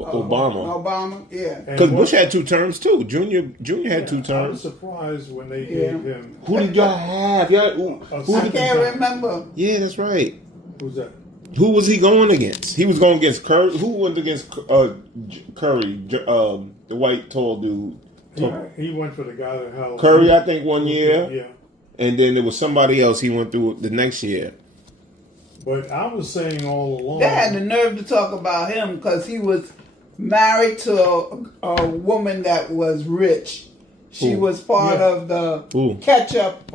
Obama, yeah. And Because what- Bush had 2 terms too. Junior had 2 I was terms. surprised when they Yeah. gave him. Who did y'all have? I can't remember. Yeah, that's right. Who's that? Who was he going against? He was going against Curry. Who went against Curry? The white tall dude. He went for the guy that held Curry, I think, one year. Yeah. And then there was somebody else he went through the next year. But I was saying all along. They had the nerve to talk about him because he was married to a woman that was rich. She Who? was part Yeah. of the Who? ketchup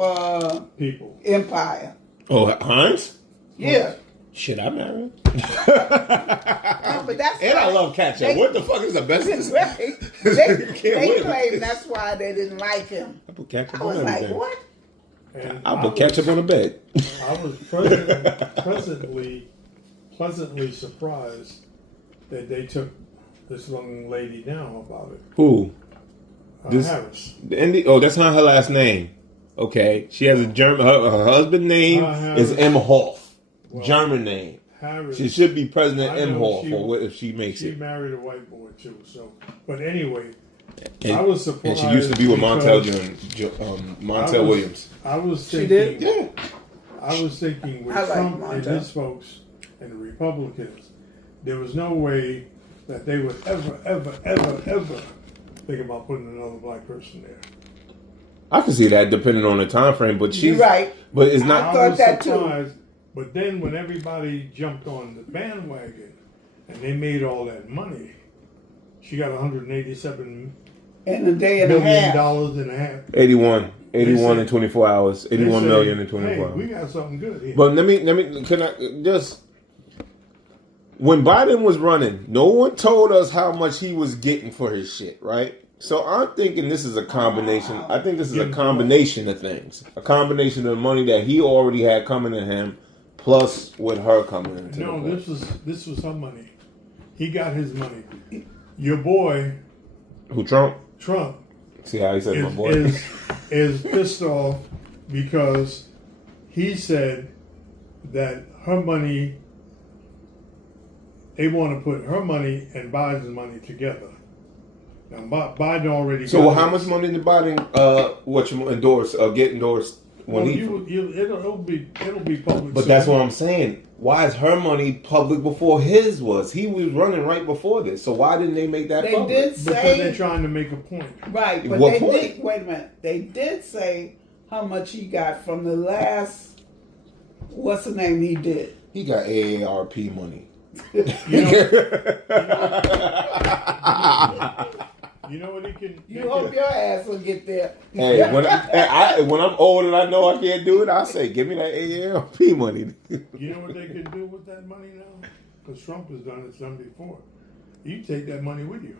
people. empire. Oh, Heinz? Yeah. Shit, I married. No, but that's And I why- love ketchup. They- What the fuck is the best? Right. You They can't win. claim that's why they didn't like him. I put ketchup I on was like, everything. what? And I put ketchup on the bed. I was presently pleasantly surprised that they took this young lady down about it. Who? Harris. That's not her last name. Okay, she has a German. Her husband's name is Imhoff. Well, German name. Harris. She should be President Imhoff, if she makes it. She married a white boy too. So, but anyway, I was surprised. And she used to be with Montel Williams. I was thinking. She did? Yeah. I was thinking with Trump and his folks and the Republicans, there was no way that they would ever think about putting another black person there. I can see that depending on the time frame, but she's You're right. But it's not. I thought that too. But then when everybody jumped on the bandwagon and they made all that money, she got $187 in a day and million a half. and a half. 81 in 24 hours. 81 million in 24 hours. We got something good here. But can I just, when Biden was running, no one told us how much he was getting for his shit, right? So I'm thinking this is a combination. I think this is a combination of things. A combination of the money that he already had coming to him, plus with her coming into No, the this was her money. He got his money. Your boy, who Trump? See how he said my boy? is pissed off because he said that her money, they want to put her money and Biden's money together. Now Biden already. So how much money did Biden get endorsed when it'll be public. But that's what I'm saying. Why is her money public before his was? He was running right before this. So why didn't they make that public? Did say, because they're trying to make a point. Right, but what they point? did. Wait a minute. They did say how much he got from the last. What's the name he did? He got AARP money. You know what he can. You hope your ass will get there. Hey, when I'm old and I know I can't do it, I say, give me that AARP money. You know what they can do with that money now? Because Trump has done it some before. You take that money with you.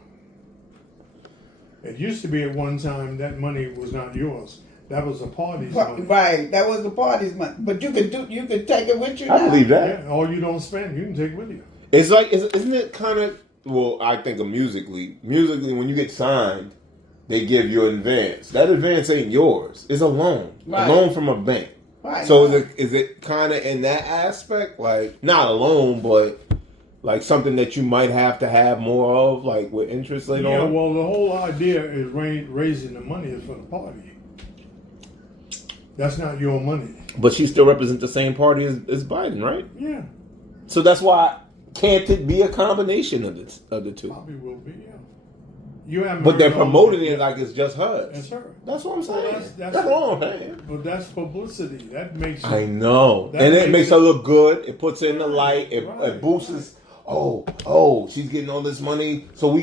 It used to be at one time that money was not yours. That was the party's money. Right, that was the party's money. But you could take it with you now. I believe that. Yeah, all you don't spend, you can take it with you. It's like, isn't it kind of, well, I think of musically, when you get signed, they give you an advance. That advance ain't yours. It's a loan. Right. A loan from a bank. Right. So is it kind of in that aspect? Like, not a loan, but like something that you might have to have more of, like with interest later on? Yeah, well, the whole idea is raising the money is for the party. That's not your money. But she still represents the same party as Biden, right? Yeah. So that's why, can't it be a combination of the two? Probably will be, yeah. You haven't But they're heard all promoting that. it like it's just hers. It's her. That's what I'm saying. Well, that's wrong, man. But that's publicity. That makes I know. And it makes her look good. It puts her in the light. It boosts. Oh, she's getting all this money. So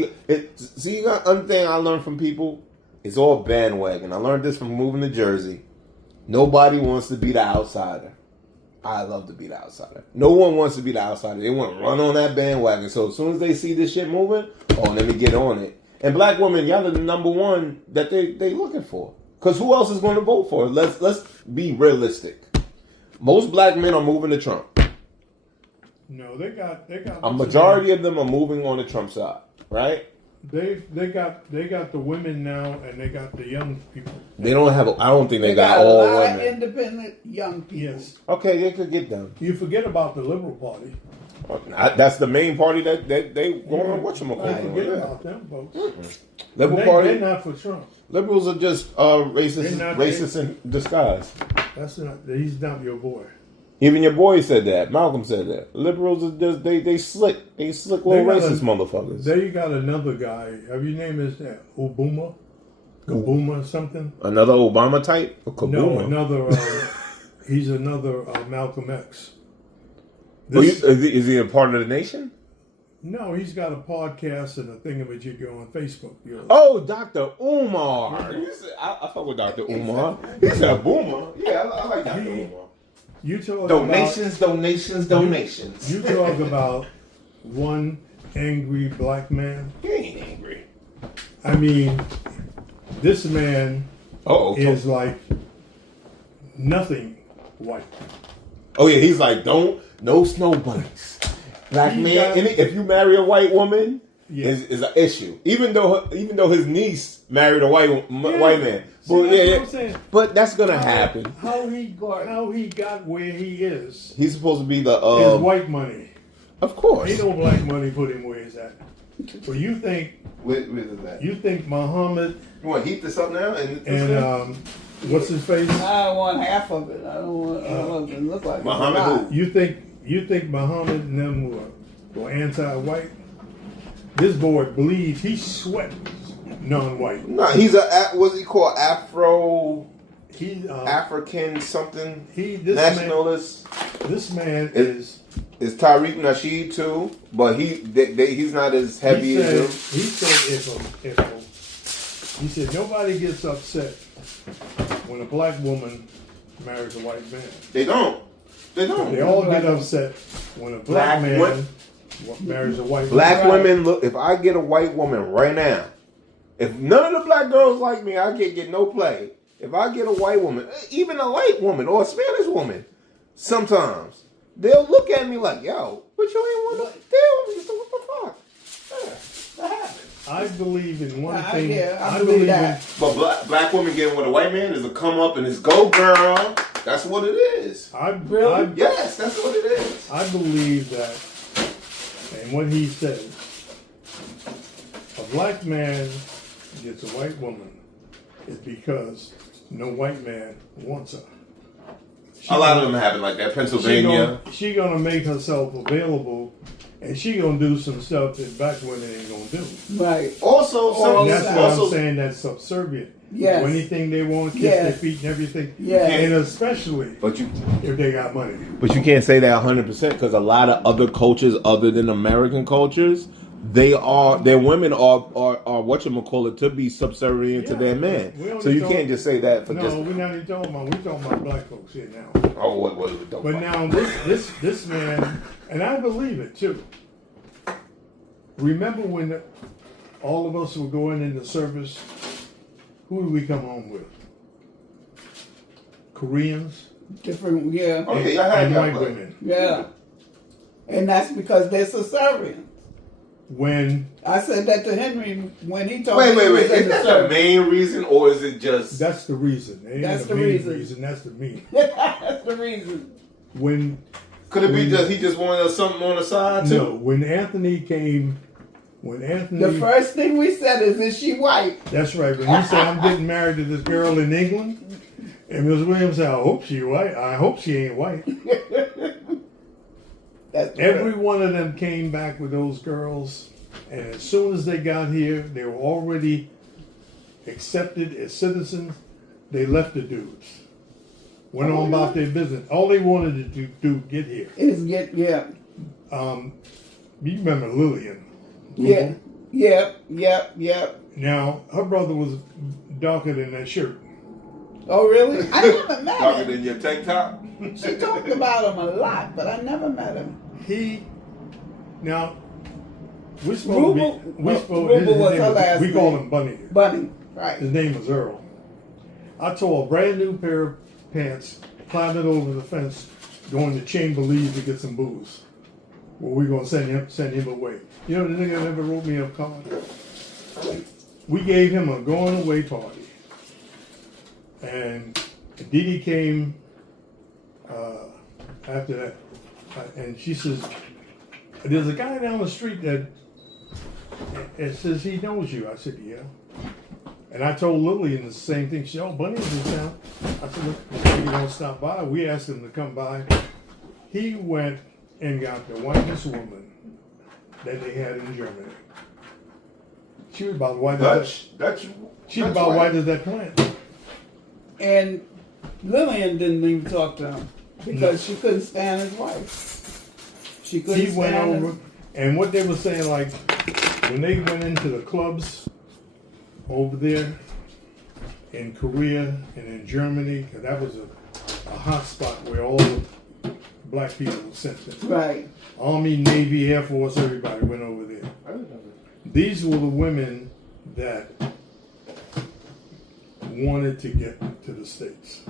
see, another thing I learned from people, it's all bandwagon. I learned this from moving to Jersey. Nobody wants to be the outsider. I love to be the outsider. No one wants to be the outsider. They want to run on that bandwagon. So as soon as they see this shit moving, let me get on it. And black women, y'all are the number one that they looking for. Because who else is going to vote for it? Let's be realistic. Most black men are moving to Trump. No, they got a majority of them are moving on the Trump side, right? They got the women now, and they got the young people. They don't have. I don't think they got a all lot women. of independent young people. Yes. Okay, they could get them. You forget about the Liberal Party. That's the main party that they going on. Forget about them folks. Mm-hmm. Liberal Party. They're not for Trump. Liberals are just racist in disguise. That's not. He's not your boy. Even your boy said that. Malcolm said that. Liberals are just they slick. They slick little racist motherfuckers. There you got another guy. Have you named his Obama? Kabuma something? Another Obama type? Or Kabuma? No, another. He's another Malcolm X. Is he a part of the nation? No, he's got a podcast and a thingamajigger on Facebook. Oh, Dr. Umar. I fuck with Dr. Umar. He said Boomer. Yeah, I like Dr. Umar. You talk donations. You talk about one angry black man. He ain't angry. I mean, this man is like nothing white. Oh yeah, he's like no snow bunnies Black He man, got- if you marry a white woman, Yeah. is an issue. Even though his niece married a white man, See, but, that's what I'm saying. but that's gonna happen. How he got where he is He's supposed to be the is white money. of course. Ain't no black money put him where he's at. So you think Where is that? Muhammad You want to heat this up now? and what's his face? I don't want half of it. I don't want it to look like Muhammad it's a lot. who? You think Muhammad and them were anti-white? This boy believes he sweat non-white. No, he's what's he called? He African something. this Nationalist. This man is. Is Tariq Nasheed too? But he's not as heavy He as him. said he said nobody gets upset when a black woman marries a white man. They don't. They all get upset when a black man marries a white Black woman. women, look, if I get a white woman right now, if none of the black girls like me, I can't get no play. If I get a white woman, even a white woman or a Spanish woman, sometimes they'll look at me like, yo, but you ain't want to deal with me, so what the fuck? Yeah, that happens. I believe in one I thing. believe that. But black women getting with a white man is a come up and it's go girl. That's what it is. Yes, that's what it is. I believe that, and what he said, a black man gets a white woman is because no white man wants her. A lot of them happen like that. Pennsylvania. She gonna make herself available, and she gonna do some stuff that black women ain't gonna do. Right. Also, And that's what I'm saying. That's subservient. Yes. Do anything they want, kiss their feet and everything. Yes. And especially But you if they got money. But you can't say that 100% because a lot of other cultures, other than American cultures, their women are whatchamacallit to be subservient to their men. So you can't just say that for No, just. we're not even talking about. We're talking about black folks here now. Oh, what don't. But now this man, and I believe it too. Remember when all of us were going into service? Who did we come home with? Koreans Different, yeah. Okay, I had and that, white but- women. Yeah. And that's because they're subservient. When I said that to Henry when he told Wait. me he was in Is the that the service. main reason, or is it just? that's the reason. It ain't That's the the main reason. That's the mean. That's the reason. When Could it be just he just wanted something on the side too? no, when Anthony came, The first thing we said is she white? That's right. When he said, I'm getting married to this girl in England, and Ms. Williams said, I hope she white. I hope she ain't white. That's Every one of them came back with those girls, and as soon as they got here, they were already accepted as citizens. They left the dudes. Went on about their business. All they wanted to do get here. is get You remember Lillian? Yep. Now, her brother was darker than that shirt. Oh, really? I never met Darker him. than your tank top. She talked about him a lot, but I never met him. Now, we're supposed Rubel- to be, we're supposed, Rubel his was name her last we call name. him Bunny. Bunny, right. His name was Earl. I tore a brand new pair of pants, climbed it over the fence, going to Chamber League to get some booze. Well, we're going to send him away. You know, the nigga never wrote me a card. We gave him a going away party. And Dee Dee came after that. And she says, there's a guy down the street that it says he knows you. I said, yeah. And I told Lillian the same thing. She said, oh, Bunny's in town. I said, look, you don't stop by. We asked him to come by. He went and got the whitest woman that they had in Germany. She was about white as that. She was about white as that plant. And Lillian didn't even talk to him because she couldn't stand his wife. She couldn't He went stand over, and what they were saying, like, when they went into the clubs over there in Korea and in Germany, because that was a hot spot where all the black people were sent there. Right. Army, Navy, Air Force, everybody went over there. These were the women that wanted to get to the States.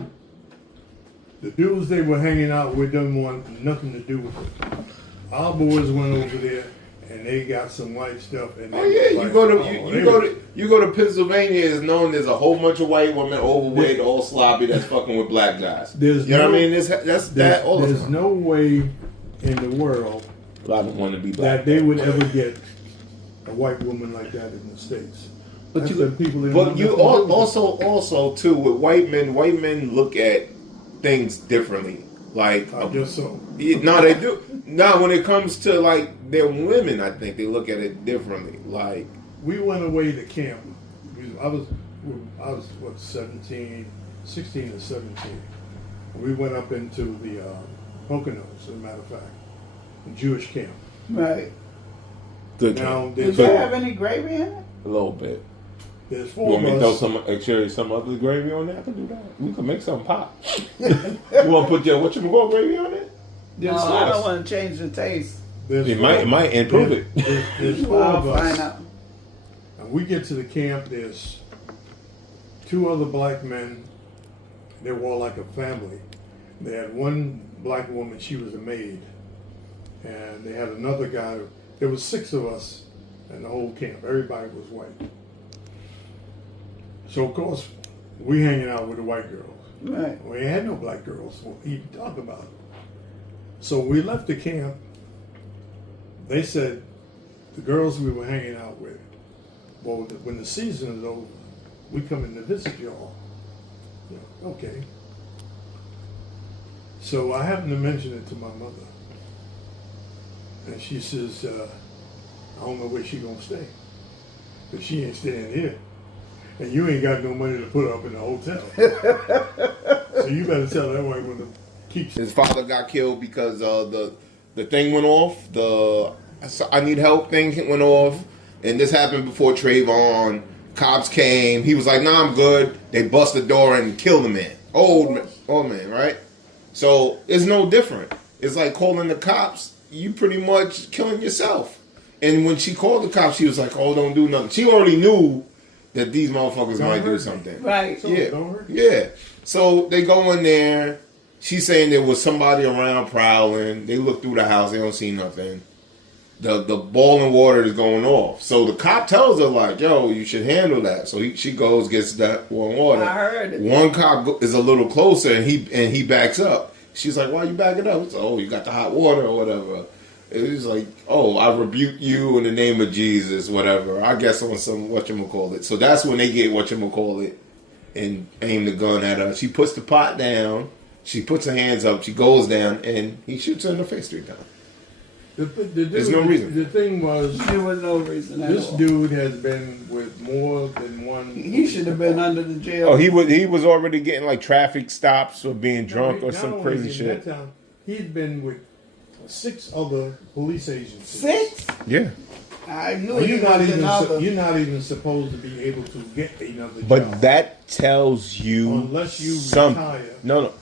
The dudes they were hanging out with didn't want nothing to do with it. our boys went over there and they got some white stuff. And Oh yeah, you go to Pennsylvania is known there's a whole bunch of white women overweight, all sloppy that's fucking with black guys. You know what I mean? That's that all the time. There's no way in the world I don't want to be black. that they would ever get a white woman like that in the States. But That's you, the people in but the- you also too with white men look at things differently. Like I guess so. no, they do. No, when it comes to like their women, I think they look at it differently. Like We went away to camp. I was what 16 or 17. We went up into the Poconos, as a matter of fact, a Jewish camp. Right. good. Now Did there's they have any gravy in it? A little bit. there's You four want me to of throw us. some other gravy on there? I can do that. We can make something pop. You want to put your whatchamacallit gravy on it? No, I don't want to change the taste. There's It four- might improve it. There's four I'll of find us. out. And we get to the camp. There's two other black men. They were all like a family. They had one black woman. She was a maid, and they had another guy. There was 6 of us in the whole camp. Everybody was white. So of course, we hanging out with the white girls. Right. We had no black girls to even talk about. So we left the camp. They said the girls we were hanging out with, well, when the season is over, we come in to visit y'all. Yeah, okay. So I happened to mention it to my mother, and she says, "I don't know where she gonna stay, but she ain't staying here, and you ain't got no money to put up in the hotel. So you better tell that white woman to keep." His father got killed because the thing went off. The I need help thing went off, and this happened before Trayvon. Cops came. He was like, "Nah, I'm good." They bust the door and killed the man. Old man, right? So it's no different. It's like calling the cops. You pretty much killing yourself. And when she called the cops, she was like, "Oh, don't do nothing." She already knew that these motherfuckers might do something. Right. So, Yeah, don't hurt. yeah. So they go in there. She's saying there was somebody around prowling. They look through the house. They don't see nothing. The boiling water is going off. So the cop tells her like, "Yo, you should handle that." So she goes, gets that warm water. I heard it. One cop is a little closer and he backs up. She's like, "Why you backing up?" It's like, "Oh, you got the hot water or whatever." It's like, "Oh, I rebuke you in the name of Jesus," whatever. I guess on some whatchamacallit. So that's when they get whatchamacallit and aim the gun at her. She puts the pot down. She puts her hands up. She goes down and he shoots her in the face 3 times. There's no reason. The thing was, There was no reason at this all. dude has been with more than one. He should have been under the jail. Oh, he was already getting like traffic stops or being drunk or Not some only crazy in shit. that time, he'd been with 6 other police agencies. 6? Yeah. I knew Well, he was another. you're not even supposed to be able to get another But job. that tells you Unless you something. retire. No.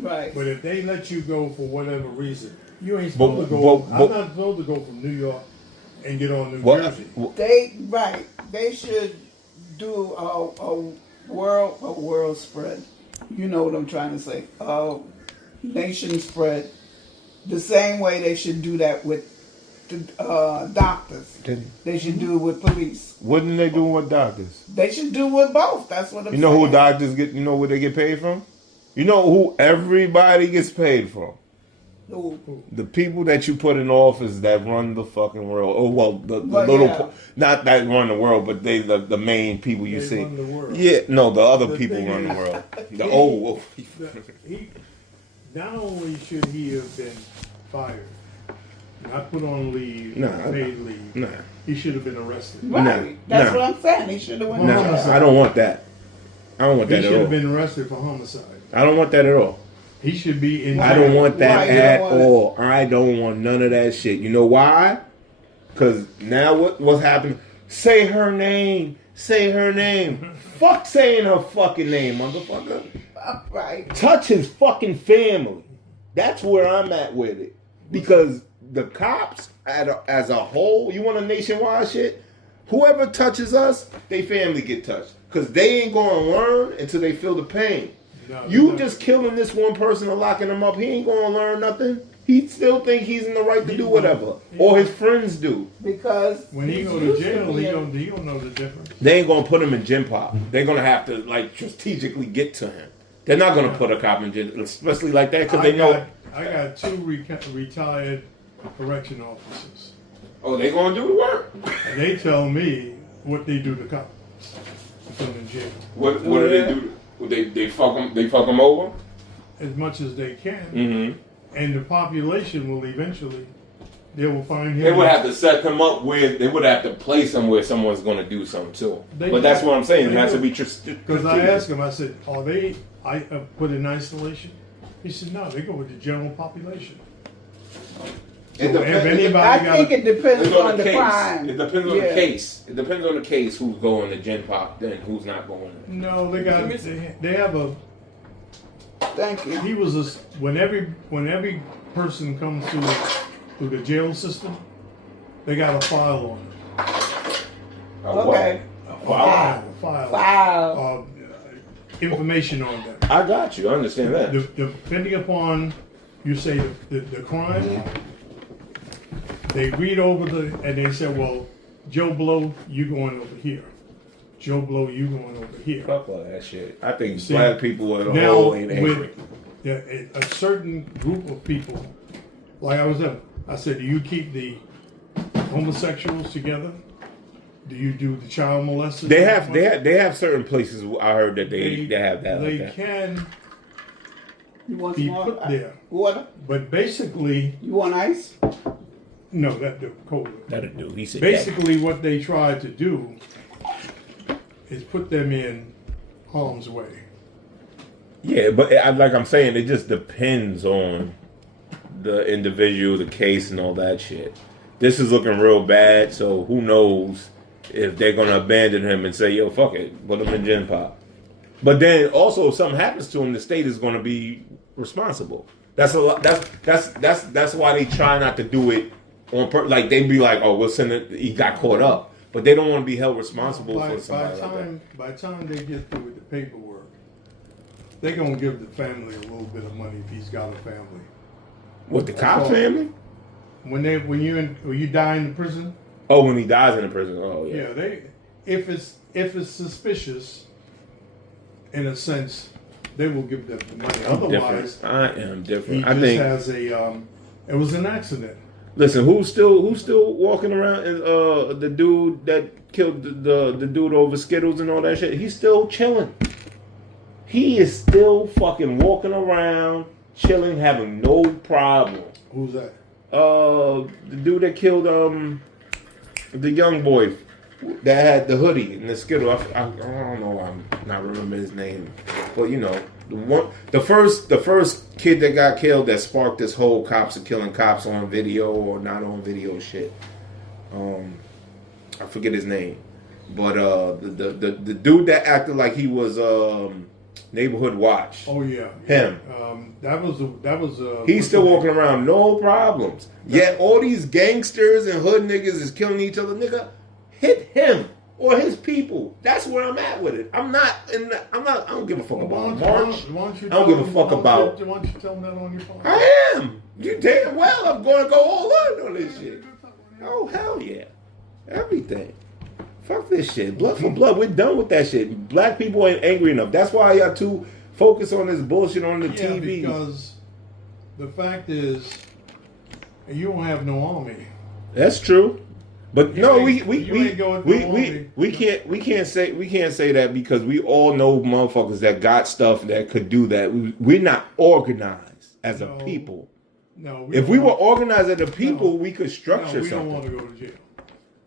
Right. But if they let you go for whatever reason, you ain't But- supposed to go. but- I'm not supposed to go from New York and get on New What? Jersey. They should do a world spread. You know what I'm trying to say. Nation spread. The same way they should do that with the doctors. They should do it with police. What are they doing with doctors? They should do with both. That's what I'm You know saying. who doctors get? You know where they get paid from? You know who everybody gets paid from? Who? The people that you put in office that run the fucking world. Oh well, the Well, little, yeah. not that run the world, but they the main people you They see. run the world. Yeah, no, the other The people thing run the is- world. The old. He not only should he have been fired, not put on leave, Nah, paid leave. Nah. He should have been arrested. Right. Nah, That's nah. what I'm saying. He should have went Nah, to jail. I don't want that. I don't want He that should at have all. been arrested for homicide. I don't want that at all. He should be in. I don't want Why that you don't at want it? all. I don't want none of that shit. You know why? Because now what's happening? Say her name. Say her name. Fuck saying her fucking name, motherfucker. Right. Touch his fucking family. That's where I'm at with it. Because the cops, as a whole, you want a nationwide shit? Whoever touches us, they family get touched. Because they ain't going to learn until they feel the pain. No, You no. just killing this one person and locking him up, he ain't going to learn nothing. he still think he's in the right to do whatever, or his friends do. Because when he go to jail, he don't know the difference. They ain't gonna put him in gym pop. They're gonna have to like strategically get to him. They're not gonna put a cop in gym, especially like that, because they know. I got 2 retired correction officers. Oh, they gonna do the work. And they tell me what they do to cops. Put them in jail. What do they do? They fuck them. They fuck them over as much as they can. Mm-hmm. And the population will eventually, they will find him. They would have to set them up where they would have to place them where someone's going to do something too. But that's what I'm saying. It has to be because I asked him, I said, are they put in isolation? He said, no, they go with the general population. So I think it depends on the crime. It depends on the case. It depends on the case who's going to gen pop and who's not going. No, they have a. Thank you. He was when every person comes through the jail system, they got a file on it. Okay. A file. Information on them. I got you. I understand that. Depending upon, you say the crime, they read over and they say, well, Joe Blow, you going over here. Joe Blow, you going over here. Fuck all that shit. I think black people as a whole ain't angry. With a certain group of people, like I said, do you keep the homosexuals together? Do you do the child molesters? They have certain places I heard that they have that. They can be put there. Water? But basically, you want ice? No, that do cola. That'll do. He said basically what they tried to do is put them in harm's way. Yeah, but like I'm saying, it just depends on the individual, the case, and all that shit. This is looking real bad, so who knows if they're gonna abandon him and say, "Yo, fuck it, put him in gen pop." But then also, if something happens to him, the state is gonna be responsible. That's a lot. That's why they try not to do it on purpose. Like they'd be like, "Oh, we'll send it." He got caught up, but they don't want to be held responsible for somebody like that. By the time they get through with the paperwork, they're gonna give the family a little bit of money if he's got a family. What, the cop family? When you die in the prison. Oh, when he dies in the prison. Oh yeah. Yeah, if it's suspicious, in a sense, they will give them the money. Otherwise, I am different. He just has it was an accident. Listen, who's still walking around? And the dude that killed the dude over Skittles and all that shit. He's still chilling. He is still fucking walking around, chilling, having no problem. Who's that? The dude that killed the young boy that had the hoodie and the Skittle. I don't know. I'm not remembering his name, but you know the first kid that got killed that sparked this whole cops are killing cops on video or not on video shit. I forget his name, but the dude that acted like he was Neighborhood Watch. Oh yeah, him. That was. He's still walking around, no problems. Yet all these gangsters and hood niggas is killing each other. Nigga, hit him or his people. That's where I'm at with it. I don't give a fuck about March. I don't give a fuck about. Why don't you tell them that on your phone? I am. You damn well. I'm going to go all in on this shit. Oh hell yeah, everything. Fuck this shit. Blood for blood. We're done with that shit. Black people ain't angry enough. That's why y'all too focused on this bullshit on the TV. Because the fact is, you don't have no army. That's true. But no, we can't say that because we all know motherfuckers that got stuff that could do that. We're not organized as a people. No. If we were organized as a people, we could structure something. We don't want to go to jail.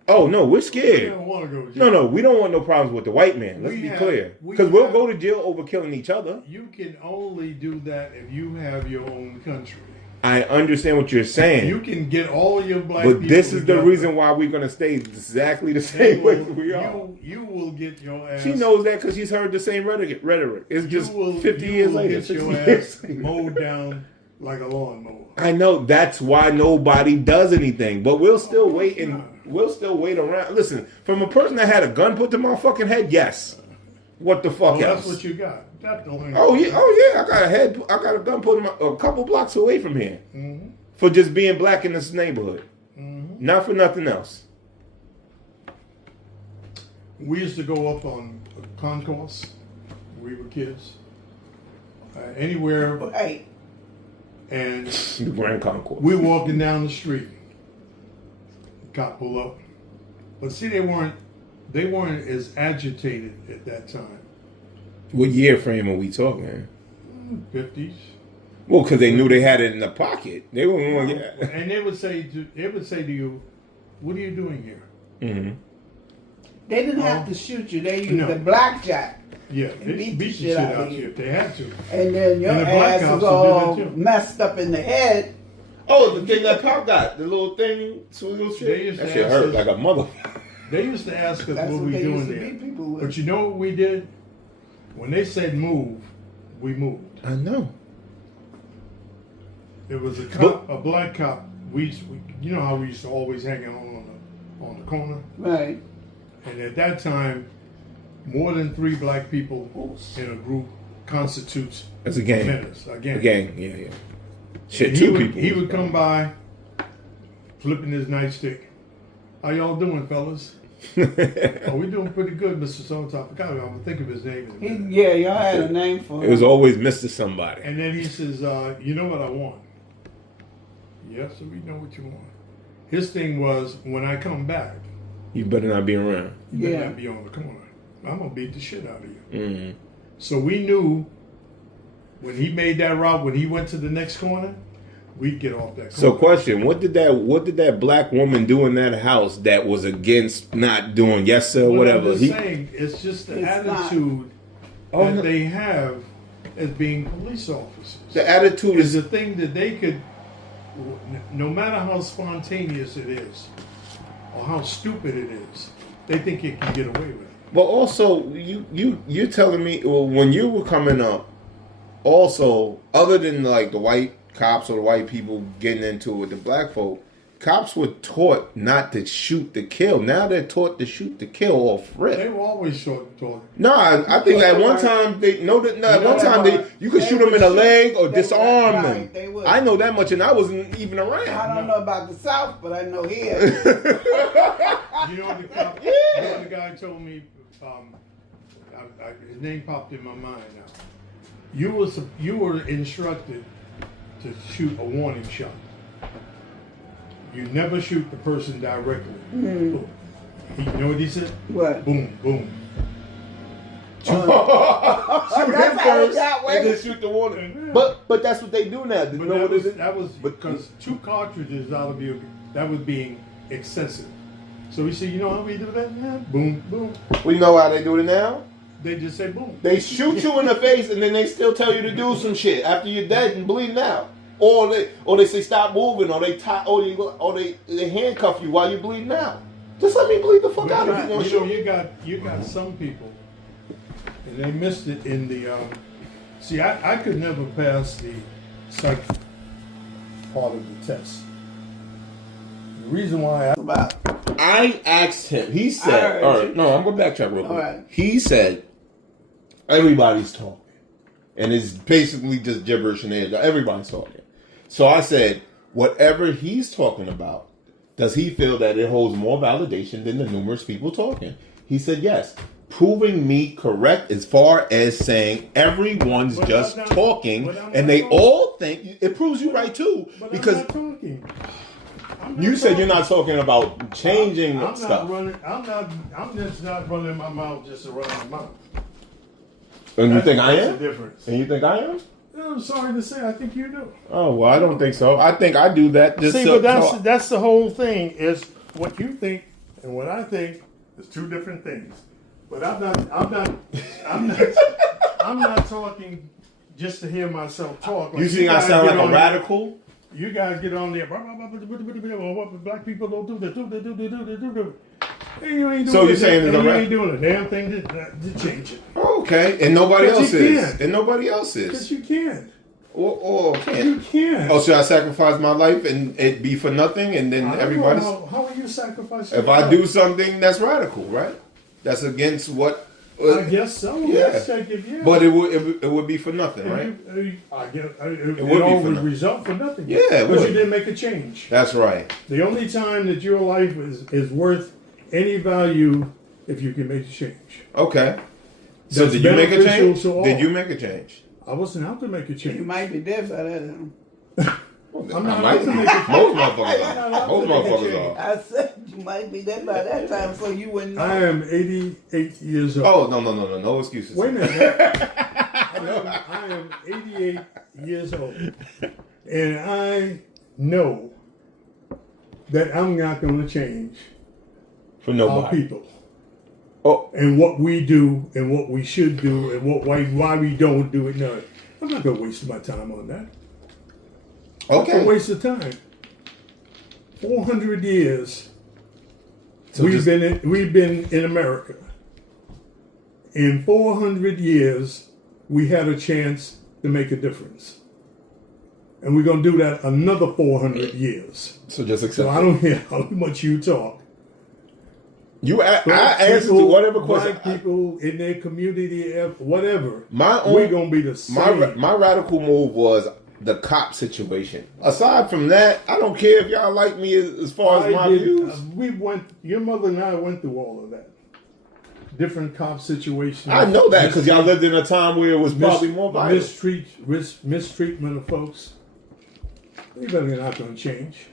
Oh no, we're scared. We don't want to go to jail. No, we don't want no problems with the white man. Let's be clear, because we'll go to jail over killing each other. You can only do that if you have your own country. I understand what you're saying. You can get all your black people. But this is the reason why we're going to stay exactly the same way we are. You will get your ass. She knows that because she's heard the same rhetoric. It's just 50 years later. Get your ass mowed down like a lawnmower. I know that's why nobody does anything, but we'll still wait and we'll still wait around. Listen, from a person that had a gun put to my fucking head, yes. What the fuck else? That's what you got. That's the only oh yeah, I got a gun put in a couple blocks away from here. Mm-hmm. for just being black in this neighborhood. Mm-hmm. Not for nothing else. We used to go up on concourse when we were kids. Anywhere, Right. and The Grand Concourse. we walking down the street. Cop pull up, but see, they weren't as agitated at that time. What year frame are we talking? 50s, Well, because they knew they had it in the pocket. They wouldn't want to get. and they would say to you, "What are you doing here?" Mm-hmm. They didn't have to shoot you. They used No. the blackjack. Yeah, they beat the shit out of you if they had to. And then your And the black ass cops was all did it too. messed up in the head. Oh, the thing that Pop got, the little thing, sweet little They shit. used That to shit ask hurt us- like a mother. They used to ask us That's what what we they doing used to there. beat people with. But you know what we did? When they said move, we moved. I know. It was a cop, a black cop. You know how we used to always hang out on the corner, Right. and at that time, more than 3 black people in a group constitutes That's a gang. menace. A gang. A gang, yeah. Shit, And 2 would, people. He would come by, flipping his nightstick. How y'all doing, fellas? Oh, we doing pretty good, Mr. So-and-so. I forgot. I'm gonna think of his name in a minute. Yeah, y'all had a name for It was him. always Mr. Somebody. And then he says, you know what I want? Yes, so we know what you want. His thing was, when I come back, You better not be around. you better Yeah. not be on the corner. I'm going to beat the shit out of you. Mm-hmm. So we knew when he made that route, when he went to the next corner, we'd get off that corner. So, question: What did that black woman do in that house that was against not doing yes sir, What whatever? I'm just saying, it's just the It's not. attitude Oh, that no. they have as being police officers. The attitude is is the thing that they could, no matter how spontaneous it is or how stupid it is, they think it can get away with it. But also, you're telling me, well, when you were coming up, also, other than like the white cops or the white people getting into it with the black folk, cops were taught not to shoot to kill. Now they're taught to shoot to kill off They rip. were always taught. No, I think at one time you could They shoot them in would the shoot- leg or they would- disarm right, them. they would. I know that much, and I wasn't even I around. don't know about the South, but I know here. You know what the cop? You know what the guy told me? His name popped in my mind now. You were instructed to shoot a warning shot. You never shoot the person directly. Boom. You know what he said? What? Boom, boom. Shoot him That's how they first, got away and then with- shoot the warning. But that's what they do now. But You know what it is? that was because 2 cartridges out of you, that was being excessive. So he said, you know how we do that? Yeah. Boom, boom. We know how they do it now. They just say boom. They shoot you in the face, and then they still tell you to do some shit after you're dead and bleeding out. Or they say stop moving, or they handcuff you while you're bleeding out. Just let me bleed the fuck out if you want to shoot me. You got some people, and they missed it in the. See, I could never pass the psych part of the test. The reason why I asked him. He I said, heard "All right, you. no, I'm gonna backtrack real quick." All right. He said, "Everybody's talking, and it's basically just gibberish and air. Everybody's talking." So I said, "Whatever he's talking about, does he feel that it holds more validation than the numerous people talking?" He said, "Yes." Proving me correct as far as saying everyone's But just I'm not- talking, but I'm and not they talking. all think it proves you right too. But Because I'm not talking. I'm not you said you're talking. not talking about changing I'm stuff. not running. I'm just not running my mouth just to run my mouth. And you think I That's am? the difference. And you think I am? I'm sorry to say, I think you do. Oh well, I don't think so. I think I do that. Just See, so, but that's the whole thing. Is what you think and what I think is 2 different things. But I'm not talking just to hear myself talk. Like you think I guys sound get like a on- radical? You guys get on there. What black people don't do. And you ain't doing So you're it, saying and there's a you ra- ain't doing a damn thing to change it. Okay, and nobody But you else is. can't. And nobody else Because is. you can't. Or You can't. can't. Oh, should I sacrifice my life and it be for nothing? And then I don't everybody's. know how are you sacrificing? If I do something that's radical, right? That's against what I guess so. Yeah. Let's take it, yeah. But it would be for nothing, right? I guess It it would be all for would nothing. result for nothing. Yeah, it because would. you didn't make a change. That's right. The only time that your life is worth any value if you can make a change. Okay. So That's did you make a beneficial change? to all. Did you make a change? I wasn't out to make a You change. might be dead by that. I'm not out to make a Most motherfuckers not are. out Most to make a motherfuckers change. are. I said you might be dead by that time, so you wouldn't know. I am 88 years old. Oh, no excuses. Wait a minute. I am 88 years old. And I know that I'm not going to change For our nobody. people. Oh, And what we do and what we should do and why we don't do it. No, I'm not going to waste my time on that. It's a okay. waste of time. 400 years So we've just- been in America. In 400 years, we had a chance to make a difference. And we're going to do that another 400 years. So just accept So I it. don't hear how much you talk. I Black answered people, to whatever question. Black people in their community, whatever. My we're own, going to be the same. my radical move was the cop situation. Aside from that, I don't care if y'all like me as far as my views. Your mother and I went through all of that. Different cop situations. I know that because y'all lived in a time where it was probably more violent. Mistreatment of folks. They better not going to change.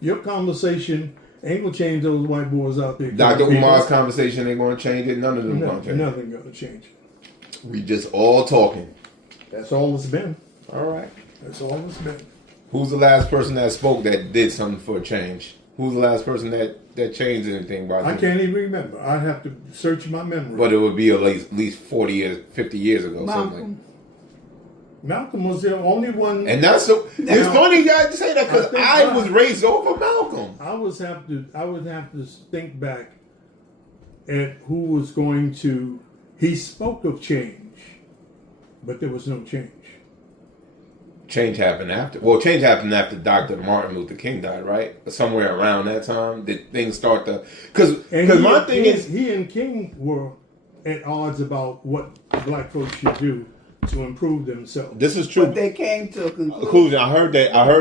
Your conversation ain't going to change those white boys out there. Dr. killing Umar's people. conversation ain't going to change it. None of them going to change it. Nothing going to change it. We just all talking. That's all it's been. All right. That's all it's been. Who's the last person that spoke that did something for a change? Who's the last person that changed anything by I can't even remember. I'd have to search my memory. But it would be at least 40 years, 50 years ago. Something. Malcolm was the only one. And that's so. It's funny you guys say that because I think I was raised over Malcolm. I would have to think back at who was going to. He spoke of change, but there was no change. Change happened after. Well, change happened after Dr. Martin Luther King died, right? Somewhere around that time, did things start to? Because my thing is, he and King were at odds about what black folks should do to improve themselves. this is true. But they came to a conclusion. Conclusion. I heard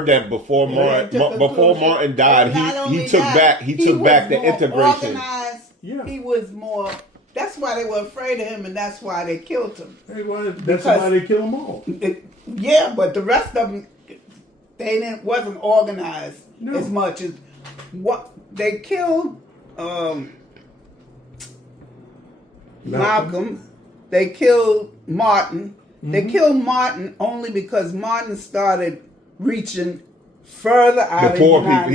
that before Before Martin died, Not only he took that, he took was back the more integration. Organized. Yeah. He was more. That's why they were afraid of him, and that's why they killed him. That's why they kill them all. Yeah, but the rest of them, wasn't organized as much as what they killed. Malcolm. They killed Martin. They killed Martin only because Martin started reaching further out The poor of the United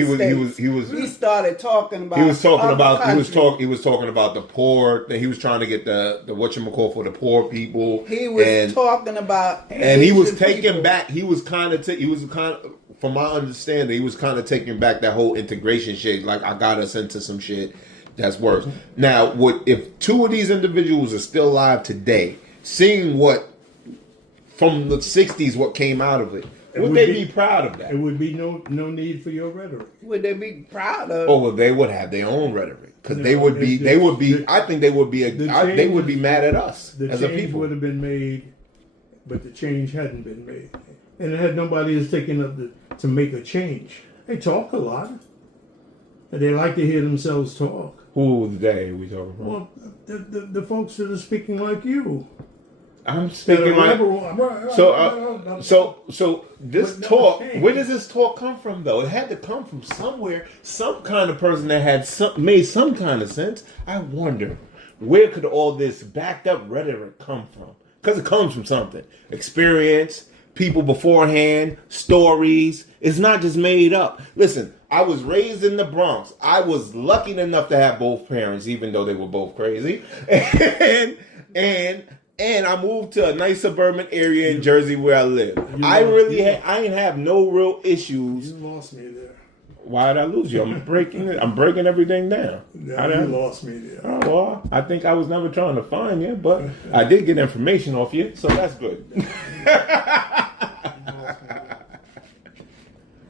people. States. He started talking about. He was talking about the poor. He was trying to get the whatchamacall for the poor people. He was talking about, and he was Asian taking people. back. He was kind of, from my understanding, he was kind of taking back that whole integration shit. Like, I got us into some shit that's worse. Now, if two of these individuals are still alive today, seeing what from the '60s, what came out of it? Would they be proud of that? It would be no need for your rhetoric. Would they be proud of? Oh well, they would have their own rhetoric because they would be. I think they would be. They would be mad at us The as a change people. would have been made, but the change hadn't been made, and it had nobody is taking up to make a change. They talk a lot, and they like to hear themselves talk. Who they we talking about? Well, the folks that are speaking like you. I'm speaking like so. This But talk, no, where does this talk come from? Though it had to come from somewhere. Some kind of person that had made some kind of sense. I wonder where could all this backed up rhetoric come from? Because it comes from something. Experience, people beforehand, stories. It's not just made up. Listen, I was raised in the Bronx. I was lucky enough to have both parents, even though they were both crazy, and I moved to a nice suburban area in Jersey where I live. I ain't have no real issues. You lost me there. Why did I lose you? I'm breaking it. I'm breaking everything down. Yeah, you lost me there. Oh, well, I think I was never trying to find you, but I did get information off you, so that's good.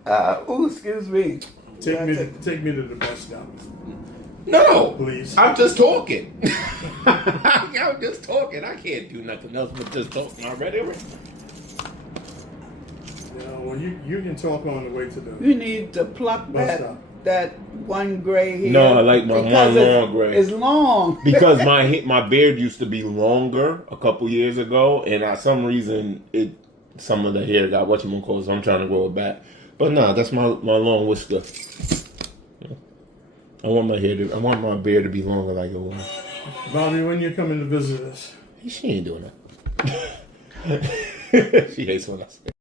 Excuse me. Take me to the bus stop. No, Please. I'm just talking. I'm just talking. I can't do nothing else but just talking already. You know, well, you can talk on the way to the. You need to pluck Bus that stop. that one gray hair. No, I like my because one long gray. It's long. Because my beard used to be longer a couple years ago, and for some reason some of the hair got whatchamacallit, so I'm trying to grow it back. But nah, that's my long whisker. I want my beard to be longer like it was. Bobby, when you coming to visit us? She ain't doing that. She hates when I say